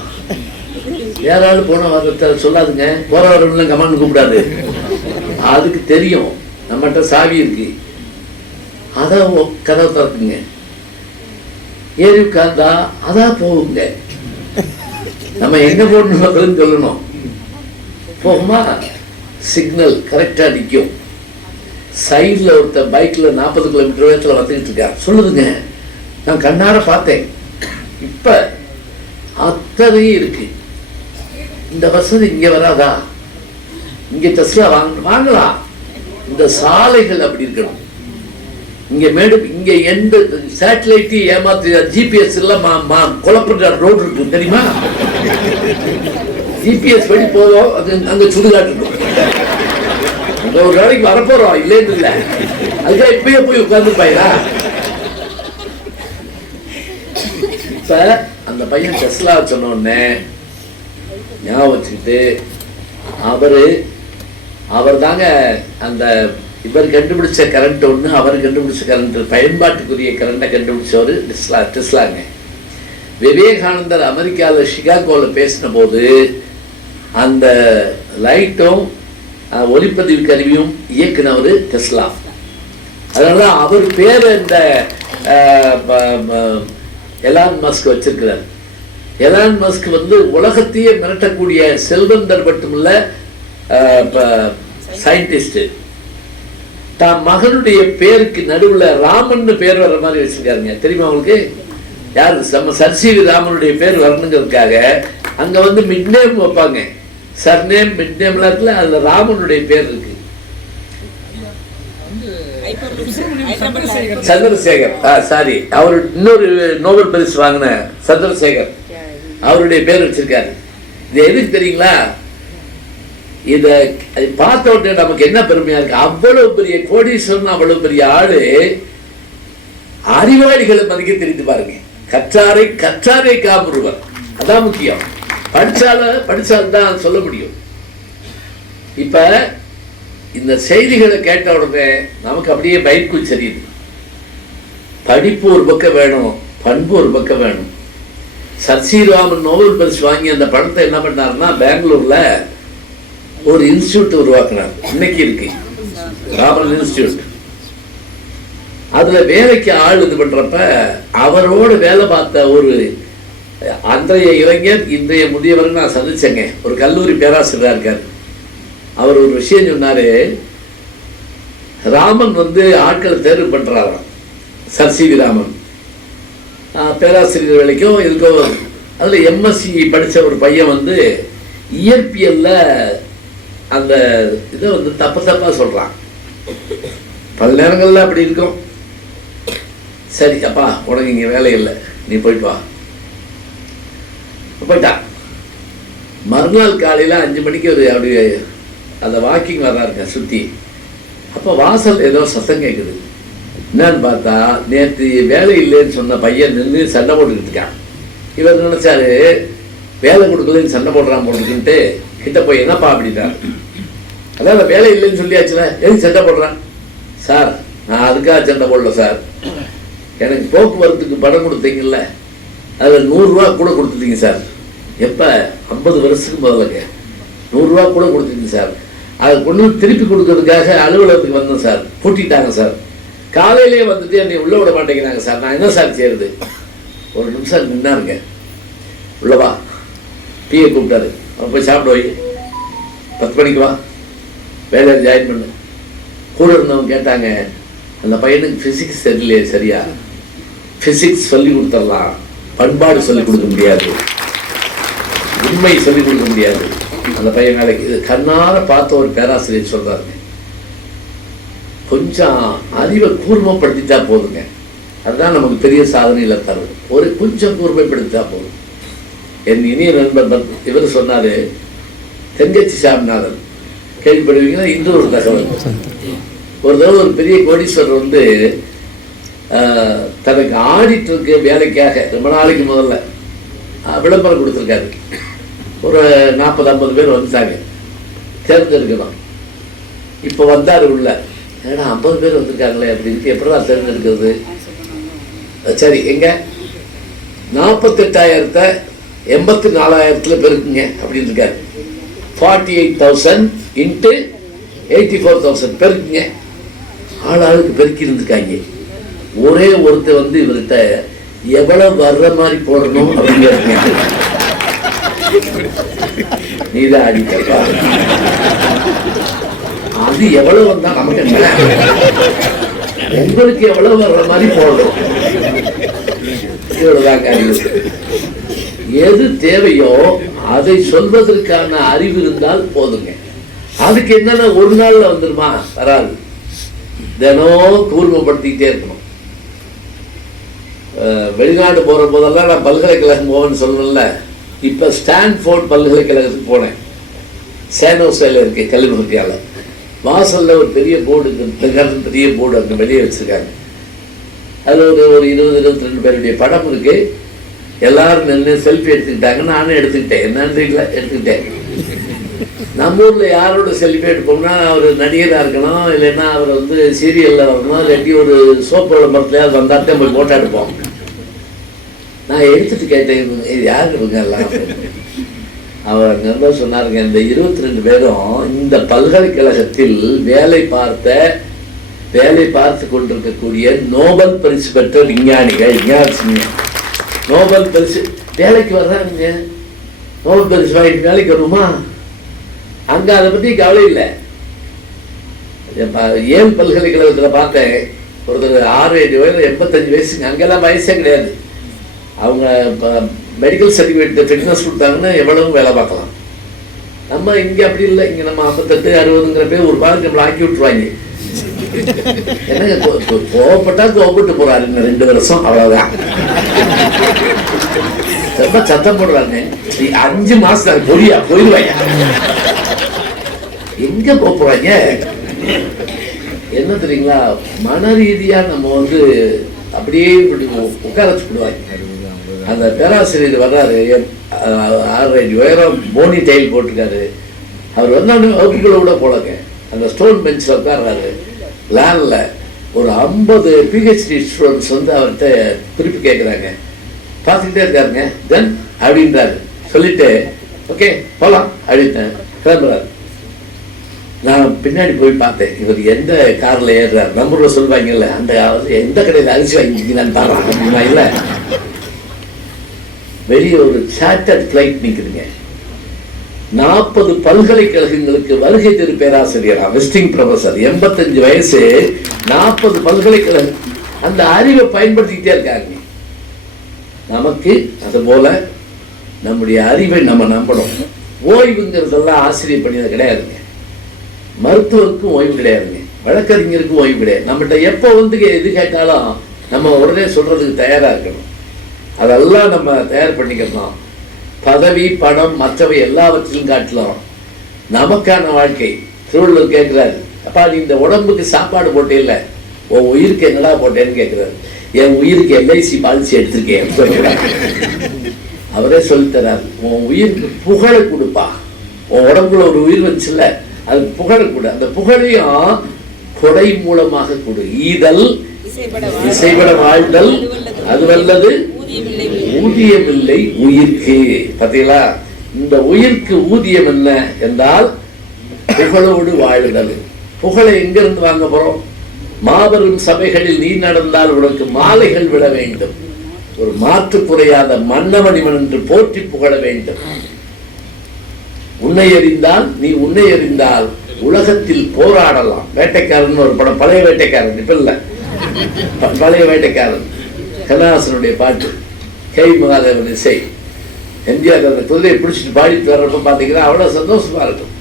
யாராவது போன வாரத்தை சொல்லாதுங்க, போற வரவங்க கமான் கூப்பிடாது. அதுக்கு தெரியும் நம்மகிட்ட சாவி இருக்கு. அதான் கதவை திறக்குங்க, ஏறி உட்கார்ந்தா அதான் போகுங்க. நம்ம எங்க போடணும் சொல்லணும், போகுமா? சிக்னல் கரெக்டா நிற்கும். சைட்ல ஒருத்தர் பைக்ல 40 கிலோமீட்டர் வேகத்துல வந்துகிட்டு இருக்கார், சொல்லுதுங்க. நான் கண்ணார பார்த்தேன். இப்ப அத்தனையும் இருக்கு. இந்த வசதி இங்க வராதா? இங்க டெஸ்லா வாங்கலாம். இந்த சாலைகள் அப்படி இருக்கணும். இங்க இங்க எந்த சேட்டலைட்டையும் ஏமாத்தி ஜிபிஎஸ் எல்லாம் குழப்ப ரோடு இருக்கு தெரியுமா? ஜிபிஎஸ் படி போதும், அங்க சுடுகாட்டு இருக்கும். ஒரு நாளைக்கு வரப்போறோம், இல்லைன்னு இல்லை. அதுக்காக இப்பயே போய் உட்கார்ந்துருப்பாயா? இப்ப அந்த பையன் டெஸ்லா சொன்ன உடனே ஞாபகம் வச்சுக்கிட்டு, அவர் தாங்க அந்த இவர் கண்டுபிடிச்ச கரண்ட் ஒண்ணு, அவர் கண்டுபிடிச்ச கரண்ட் பயன்பாட்டுக்குரிய கரண்டை கண்டுபிடிச்சவர் டெஸ்லாங்க. விவேகானந்தர் அமெரிக்காவில் சிகாகோல பேசின போது அந்த லைட்டும் ஒளிப்பதிவு கருவியும் இயக்குனவர் டெஸ்லா. அதனால அவர் பேர் இந்த எலான் மஸ்க் வச்சிருக்கிறார். எலான் மஸ்க் உலகத்தையே மிரட்டக்கூடிய செல்வந்தர் மட்டுமல்ல, சயின்டிஸ்ட். தான் மகனுடைய பேருக்கு நடுவுல ராமன் பேர் வர்ற மாதிரி வச்சிருக்காருங்க. தெரியுமா உங்களுக்கு? யாரு? நம்ம சர்சிவி ராமனுடைய பேர் வரணுங்கிறதுக்காக அங்க மிட்நேம் வைப்பாங்க. சர்நேம் மிட்நேம்லாம் இருக்குல்ல, அதுல ராமனுடைய பேர் இருக்கு. சந்திரசேகர், சாரி, அவர் இன்னொரு நோபல் பரிசு வாங்கின சந்திரசேகர், அவருடைய பேர் வச்சிருக்காரு. இது எதுக்கு தெரியுங்களா? இத பார்த்த உடனே நமக்கு என்ன பெருமையா இருக்கு, அவ்வளவு பெரிய கோடீஸ்வரன், அவ்வளவு பெரிய ஆளு அறிவாளிகளை மதிக்க தெரிந்து பாருங்க. கற்றாரை காப்புருவர், அதான் முக்கியம். படிச்சால்தான் சொல்ல முடியும். இப்ப இந்த செய்திகளை கேட்ட உடனே நமக்கு அப்படியே பயிர்க்கு சரியுது. படிப்பு ஒரு பக்கம் வேணும், பண்பு ஒரு பக்கம் வேணும். சர்சிராமன் நோபல் பரிசு வாங்கி அந்த பணத்தை என்ன பண்ணாருன்னா, பெங்களூர்ல ஒரு இன்ஸ்டியூட் உருவாக்குனார். இன்னைக்கு இருக்கு ராமன் இன்ஸ்டியூட். அதுல வேலைக்கு ஆள் இது பண்றப்ப அவரோடு வேலை பார்த்த ஒரு அன்றைய இளைஞர், இன்றைய முதியவர் நான் சந்திச்சேங்க. ஒரு கல்லூரி பேராசிரியரா இருக்காரு. அவர் ஒரு விஷயம் சொன்னாரு. ராமன் ஆட்களை தேர்வு பண்றாராம், சர்சிவி ராமன். பேராசிரியர் வேலைக்கும் இதுக்கோ அதுல எம்எஸ்சி படிச்ச ஒரு பையன் இயற்பியல்ல அந்த இதை தப்பா சொல்றான். பல நேரங்கள்ல அப்படி இருக்கும். சரி அப்பா, உனக்கு இங்க வேலை இல்லை, நீ போயிட்டு வா. போயிட்டான். மறுநாள் காலையில 5 மணிக்கு ஒரு அப்படியே அந்த வாக்கிங் வர்றாருங்க சுத்தி. அப்ப வாசல் ஏதோ சத்தம் கேட்குது. என்னன்னு பார்த்தா, நேற்று வேலை இல்லைன்னு சொன்ன பையன் நின்று சண்டை போட்டுக்கிட்டு இருக்கான். இவர் நினைச்சாரு வேலை கொடுக்கலன்னு சண்டை போடுறான் போட்டுக்கிட்டு கிட்ட போய் என்னப்பா அப்படின்றாரு. அதான் வேலை இல்லைன்னு சொல்லியாச்சுல, எதுக்கு சண்டை போடுறான்? சார் நான் அதுக்காக சண்டை போடல சார், எனக்கு போக்குவரத்துக்கு பணம் கொடுத்தீங்கல்ல, அதில் 100 ரூபா கூட கொடுத்துட்டீங்க சார். எப்போ? 50 வருஷத்துக்கு முதலுங்க 100 ரூபா கூட கொடுத்துட்டீங்க சார். அதை கொண்டு திருப்பி கொடுக்கறதுக்காக அலுவலகத்துக்கு வந்தேன் சார், பூட்டிட்டாங்க சார். காலையிலேயே வந்துட்டு என்னை உள்ளே விட மாட்டேங்கிறாங்க சார், நான் என்ன சார் செய்யறது? ஒரு நிமிஷம் நின்னாருங்க, உள்ளவா டீயை கூப்பிட்டாரு. அவன் போய் சாப்பிட வை, 10 மணிக்கு வா, வேலையில் ஜாயின் பண்ணு. கூட இருந்தவங்க கேட்டாங்க, அந்த பையனுக்கு ஃபிசிக்ஸ் தெரியலையே சரியா, ஃபிசிக்ஸ் சொல்லி கொடுத்துடலாம், பண்பாடு சொல்லிக் கொடுக்க முடியாது, உண்மை சொல்லிக் கொடுக்க முடியாது. அந்த பையன் வேலைக்கு இது கண்ணார பார்த்த ஒரு பேராசிரியர் சொல்றாருங்க, கொஞ்சம் அறிவை கூர்மைப்படுத்திட்டா போதுங்க, அதுதான் நமக்கு பெரிய சாதனையில் தரும். ஒரு கொஞ்சம் கூர்மைப்படுத்திட்டா போதும். என் இனிய நண்பர் இவர் சொன்னாரு, தென்கட்சி சாமிநாதன் கேள்விப்படுவீங்கன்னா, இன்று ஒரு தகவல். ஒரு தடவை ஒரு பெரிய கோடீஸ்வரர் வந்து தனக்கு ஆடிட்டருக்கு வேலைக்காக ரொம்ப நாளைக்கு முதல்ல விளம்பரம் கொடுத்துருக்காரு. ஒரு 40-50 பேர் வந்துட்டாங்க, தேர்ந்தெடுக்கணும். இப்போ வந்தார் உள்ள, ஏன்னா 50 பேர் வந்திருக்காங்களே அப்படின்ட்டு எப்படிதான் தேர்ந்தெடுக்கிறது? சரி, எங்க 48,000 84,000 பெருக்குங்க அப்படின்னு இருக்காரு. 48,000 × 84,000 பெருக்குங்க. ஆளாளுக்கு பெருக்கி இருந்துக்காங்க. ஒரே ஒருத்தர் வந்து இவர்கிட்ட எவ்வளவு வர்ற மாதிரி போடணும் அப்படின்னு நீதான் அடிக்கப்பா, அது எவ்வளவு வந்தா நமக்கு என்ன, உங்களுக்கு எவ்வளவு வர்ற மாதிரி போடணும், இவ்வளவுதான் அறிவு. எது தேவையோ அதை சொல்வதற்கான அறிவு இருந்தால் போதுங்க. அதுக்கு என்னன்னா ஒரு நாள்ல வந்துருமா? வராது. தினம் கூர்மைப்படுத்திக்கிட்டே இருக்கணும். வெளிநாடு போற போதெல்லாம் நான் பல்கலைக்கழகம் போவேன்னு சொல்லணும்ல. இப்ப ஸ்டான்ஃபோர்ட் பல்கலைக்கழகத்துக்கு போனேன். சேனோஸில் இருக்கு, கலிபோர்னியால. வாசல்ல ஒரு பெரிய போர்டு, பெரிய போர்டு அங்கே வெளியே வச்சிருக்காங்க. அதுல ஒரு 20-22 பேருடைய படம் இருக்கு. எல்லாரும் நின்று செல்ஃபி எடுத்துக்கிட்டாங்க, நானும் எடுத்துக்கிட்டேன். என்னன்னு தெரியல, எடுத்துக்கிட்டேன். நம்ம ஊர்ல யாரோட செல்ஃபி எடுப்போம்னா, அவர் நடிகராக இருக்கணும், இல்லைன்னா அவர் வந்து சீரியல்ல வரணும், இல்லாட்டி ஒரு சோப்பு விளம்பரத்துலயாவது வந்தாட்டே போய் போட்டோ எடுப்போம். நான் எடுத்துட்டு கேட்டேன், இது யாரு இவங்க எல்லாம்? அவர் அங்க சொன்னாருங்க, இந்த 22 பேரும் இந்த பல்கலைக்கழகத்தில் வேலை பார்த்து கொண்டிருக்கக்கூடிய நோபல் பரிசு பெற்ற விஞ்ஞானிகள். நோபல் பரிசு வேலைக்கு வர்றாங்க. நோபல் பரிசு வாங்கிட்டு வேலைக்கு வருமா? அங்க அதை பத்தி கவலை இல்லை. ஏன் பல்கலைக்கழகத்தில் பார்த்தேன், ஒருத்தர் 6-7 வயது 85 வயசுங்க. அங்கெல்லாம் வயசே கிடையாது. அவங்க மெடிக்கல் சர்டிஃபிகேட் ஃபிட்னஸ் கொடுத்தாங்கன்னா எவ்வளவு வேலை பார்க்கலாம். நம்ம இங்க அப்படி இல்லை. இங்க நம்ம 58-60ங்கிற பேர் ஒரு பாலுக்கு நம்மளை ஆக்கி விட்டுருவாங்க. என்னங்க கோவப்பட்டா கோவப்பட்டு போறாரு, 2 வருஷம் அவ்வளவுதான். ரொம்ப சத்தம் போடுறாங்க. 5 மாசம் பொரியா போயிடுவாங்க. எங்க போறாங்க? என்ன தெரியுங்களா, மன ரீதியா நம்ம வந்து அப்படியே உட்கார வச்சுடுவாங்க. அந்த பேராசிரியர் வர்றாரு, 6 அடி உயரம், போனி டைல் போட்டிருக்காரு. அவர் வந்தோடனே வகுப்புகளை கூட போலங்க. அந்த ஸ்டோன் பெஞ்சில் உட்கார்றாரு. லேன்ல ஒரு 50 PhD ஸ்டூடெண்ட்ஸ் வந்து அவர்கிட்ட திருப்பி கேட்குறாங்க. பார்த்துக்கிட்டே இருக்காருங்க. தென் அப்படின்றாரு. சொல்லிட்டு ஓகே போகலாம் அப்படின்ட்டேன். கிளம்புறாரு. நான் பின்னாடி போய் பார்த்தேன், இவர் எந்த காரில் ஏறுறாரு. நம்ம ஊரில் சொல்லுவாங்கல்ல, அந்த எந்த கடையில் அரிசி வாங்கிக்கிங்கன்னு பாடுறாங்க அப்படின்னா இல்லை. வெளியே ஒரு சார்ட்டர்ட் ஃபிளைட் நிற்குதுங்க. 40 பல்கலைக்கழகங்களுக்கு வருகை தரும் பேராசிரியரா, விசிட்டிங் ப்ரொஃபசர், 85 வயசு, 40 பல்கலைக்கழகம். அந்த அறிவை பயன்படுத்திக்கிட்டே இருக்காங்க. நமக்கு அது போல நம்முடைய அறிவை நம்ம நம்பணும். ஓய்வுங்கிறதெல்லாம் ஆசிரியர் பணியது கிடையாதுங்க. மருத்துவருக்கும் ஓய்வு கிடையாதுங்க. வழக்கறிஞருக்கும் ஓய்வு கிடையாது. நம்மகிட்ட எப்போ வந்து எது கேட்டாலும் நம்ம உடனே சொல்றதுக்கு தயாரா இருக்கணும். அதெல்லாம் நம்ம தயார் பண்ணிக்கலாம். பதவி, பணம், மற்றவை எல்லாவற்றிலும் காட்டலாம் நமக்கான வாழ்க்கை. திருவள்ளுவர் கேட்கிறாரு, அப்பா நீ இந்த உடம்புக்கு சாப்பாடு போட்டே இல்லை, உன் உயிருக்கு என்னடா போட்டேன்னு கேட்கிறாரு. என் உயிருக்கு LIC பாலிசி எடுத்திருக்கேன். அவரே சொல்லித்தரார், உன் உயிருக்கு புகழை கொடுப்பா. உன் உடம்புல ஒரு உயிர் வந்துச்சுல்ல, அது புகழை கொடு. அந்த புகழையும் கொடை மூலமாக கொடு. ஈதல் இசைபட வாழ்தல் அது வல்லது ஊதியமில்லை உயிர்க்கு. பார்த்தீங்களா, இந்த உயிர்க்கு ஊதியம் என்ன என்றால் புகழோடு வாழுதல். புகழை எங்கிருந்து வாங்க போறோம்? மாபெரும் சபைகளில் நீ நடந்தால் உனக்கு மாலைகள் விட வேண்டும். ஒரு மாற்று குறையாத மன்னவனிவன் என்று போற்றி புகழ வேண்டும். உன்னை அறிந்தால் நீ உன்னை அறிந்தால் உலகத்தில் போராடலாம். வேட்டைக்காரன் ஒரு படம், பழைய வேட்டைக்காரன், இப்ப இல்ல, பழைய வேட்டைக்காரன், கண்ணதாசனுடைய பாட்டு, கே மகாதேவன் இசை, எம்ஜிஆர் அந்த குதிரையை பிடிச்சிட்டு பாடிட்டு வர்றப்ப பாத்தீங்கன்னா அவ்வளவு சந்தோஷமா இருக்கும்.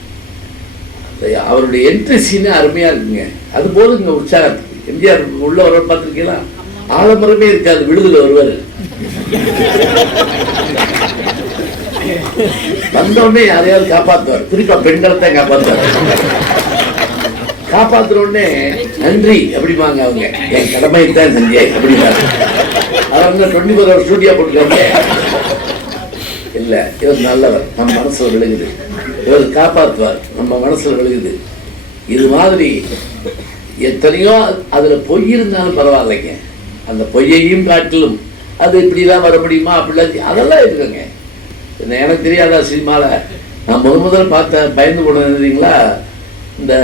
அவருடைய என்ட்ரி சீனே அருமையா இருக்குங்க. அது போதுங்க உற்சாகத்துக்கு. எம்ஜிஆர் உள்ள வர பார்த்திருக்கீங்களா? ஆலமரமே இருக்காது, விடுதலை வருவாரு. வந்தோடனே யாரையாவது காப்பாற்றுவார். குறிப்பா பெண்களை தான் காப்பாற்றுவார். காப்பாத்துற உடனே நன்றி அப்படிமாங்க அவங்க, என் கடமை தான் நன்றி அப்படின்னாரு. அவங்க 24 hours ஸ்டூடியோ போட்டுக்காங்க. இல்ல, இவர் நல்லவர், நம்ம மனசுல விழுகுது. இவர் காப்பாற்றுவார், நம்ம மனசுல விழுகுது. இது மாதிரி எத்தனையோ அதுல பொய் இருந்தாலும் பரவாயில்லைங்க. அந்த பொய்யையும் காட்டிலும் அது இப்படிலாம் வர முடியுமா அப்படிலாம் அதெல்லாம் இருக்குங்க. எனக்கு தெரியாத சினிமால நான் முதல்ல பார்த்த பயந்து போனீங்களா, இந்த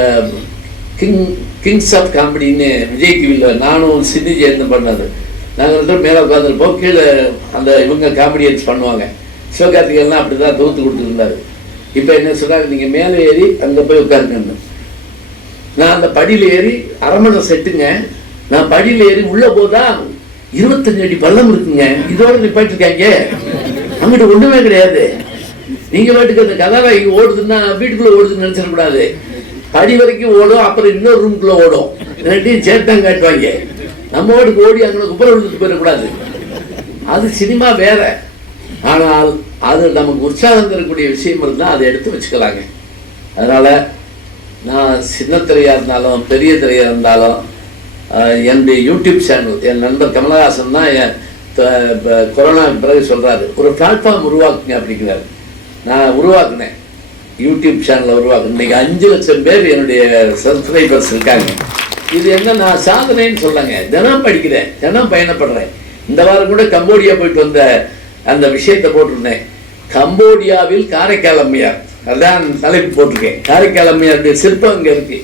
கிங்ஸ் ஆஃப் காமெடின்னு விஜய் டிவியில் நானும் சின்னி சேர்ந்து பண்ணது. நாங்கள் 2 மேலே உட்காந்துருப்போம், கீழே அந்த இவங்க காமெடியன்ஸ் பண்ணுவாங்க. சிவகார்த்திகெல்லாம் அப்படி தான் தொகுத்து கொடுத்துருந்தாரு. இப்போ என்ன சொல்கிறாங்க, நீங்கள் மேலே ஏறி அங்கே போய் உட்காருங்கன்னு. நான் அந்த படியில் ஏறி அரமணை செட்டுங்க. நான் படியில் ஏறி உள்ளே போதா 25 அடி பள்ளம் இருக்குங்க. இதோட நிப்பாட்டிருக்காங்க. அங்கிட்டு ஒன்றுமே கிடையாது. நீங்கள் வீட்டுக்கு அந்த கதாநாயகி ஓடுதுன்னா வீட்டுக்குள்ளே ஓடுதுன்னு நினச்சிடக்கூடாது. படி வரைக்கும் ஓடும், அப்புறம் இன்னொரு ரூமுக்குள்ளே ஓடும். ரெண்டையும் சேர்த்தான் காட்டுவாங்க. நம்ம வீட்டுக்கு ஓடி அங்கே குப்பரை விழுந்துட்டு போயிடக்கூடாது. அது சினிமா வேற. ஆனால் அது நமக்கு உற்சாகம் தரக்கூடிய விஷயம் இருந்தால் அதை எடுத்து வச்சுக்கலாங்க. அதனால் நான் சின்ன திரையாக இருந்தாலும் பெரிய திரையாக இருந்தாலும் என்னுடைய யூடியூப் சேனல், என் நண்பர் கமலஹாசன் தான் கொரோனா பிறகு சொல்கிறாரு, ஒரு பிளாட்ஃபார்ம் உருவாக்குங்க அப்படிங்கிறாரு. நான் உருவாக்குனேன், யூடியூப் சேனலை உருவாக்குனேன். இன்றைக்கி 5 லட்சம் பேர் என்னுடைய சப்ஸ்கிரைபர்ஸ் இருக்காங்க. இது என்ன நான் சாதனைன்னு சொல்லுங்க. தினம் படிக்கிறேன், தினம் பயணப்படுறேன். இந்த வாரம் கூட கம்போடியா போயிட்டு வந்த அந்த விஷயத்தை போட்டிருந்தேன். கம்போடியாவில் காரைக்கால் அம்மையார், அதான் தலைப்பு போட்டிருக்கேன். காரைக்கால் அம்மையாருடைய சிற்பம் அங்கே இருக்கு,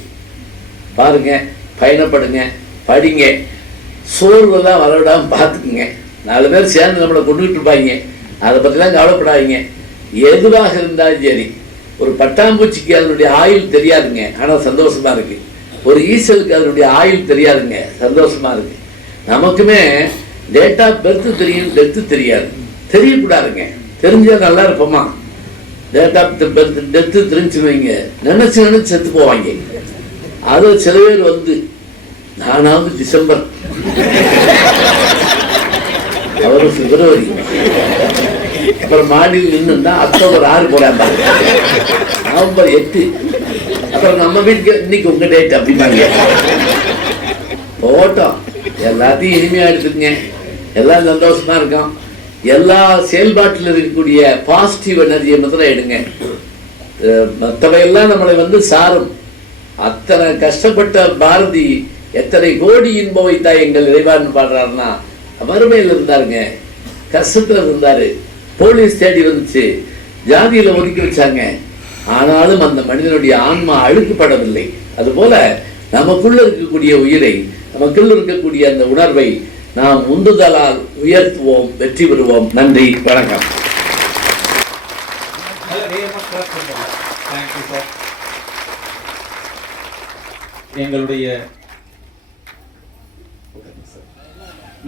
பாருங்க, பயணப்படுங்க, படிங்க, சோர்வெல்லாம் வரவிடாமல் பார்த்துக்குங்க. 4 பேர் சேர்ந்து நம்மளை கொண்டுகிட்டு இருப்பாங்க, அதை பற்றிலாம் கவலைப்படாதீங்க. எதுவாக இருந்தாலும் சரி, ஒரு பட்டாம்பூச்சிக்கு அதனுடைய ஆயுள் தெரியாதுங்க, ஆனால் சந்தோஷமா இருக்கு. ஒரு ஈசலுக்கு அதனுடைய ஆயுள் தெரியாதுங்க, சந்தோஷமா இருக்கு. நமக்குமே டேட் ஆஃப் பர்த் தெரியும், டெத்து தெரியாது. தெரியக்கூடாதுங்க, தெரிஞ்சா நல்லா இருப்போமா? டேட் ஆஃப் பர்த் டெத்து தெரிஞ்சுன்னு வைங்க, நினைச்சு நினைச்சு செத்து போவாங்க. அது சில பேர் வந்து நானாவது டிசம்பர், அவரு பிப்ரவரி, அப்புறம் மாடியில் நின்றுன்னா அக்டோபர் 6 போறாங்க, நவம்பர் 8, அப்புறம் நம்ம வீட்டுக்கு இன்னைக்கு உங்க டேட் அப்படின்னாங்க. போட்டோம், எல்லாத்தையும் இனிமையா எடுத்துக்கங்க, எல்லாம் சந்தோஷமா இருக்கும். எல்லா செயல்பாட்டில் இருக்கக்கூடிய பாசிட்டிவ் எனர்ஜியை மாத்திரம் எடுங்க. மற்றவையெல்லாம் நம்மளை வந்து சாரும். அத்தனை கஷ்டப்பட்ட பாரதி எத்தனை கோடி இன்பம் வைத்தா எங்கள் இறைவான்னு பாடுறாருன்னா, வறுமையில் இருந்தாருங்க, கஷ்டத்துல இருந்தாரு, போலீஸ் தேடி வந்துச்சு, ஜாதியில ஒதுக்கி வச்சாங்க. ஆனாலும் அந்த மனிதனுடைய ஆன்மா அழுக்கப்படவில்லை. அதுபோல நமக்குள்ள இருக்கக்கூடிய உயிரை, நமக்குள்ள இருக்கக்கூடிய அந்த உணர்வை நாம் உந்துதலால் உயர்த்துவோம், வெற்றி பெறுவோம். நன்றி, வணக்கம். எங்களுடைய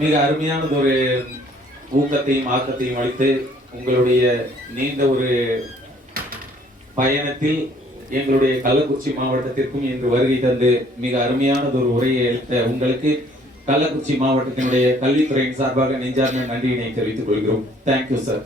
மிக அருமையானது ஒரு ஊக்கத்தையும் ஆக்கத்தையும் அளித்து உங்களுடைய நீண்ட ஒரு பயணத்தில் எங்களுடைய கள்ளக்குறிச்சி மாவட்டத்திற்கும் இன்று வருகை தந்து மிக அருமையானது ஒரு உரையை அளித்த உங்களுக்கு கள்ளக்குறிச்சி மாவட்டத்தினுடைய கல்வித்துறையின் சார்பாக நெஞ்சார்ந்த நன்றியினை தெரிவித்துக் கொள்கிறோம். Thank you sir.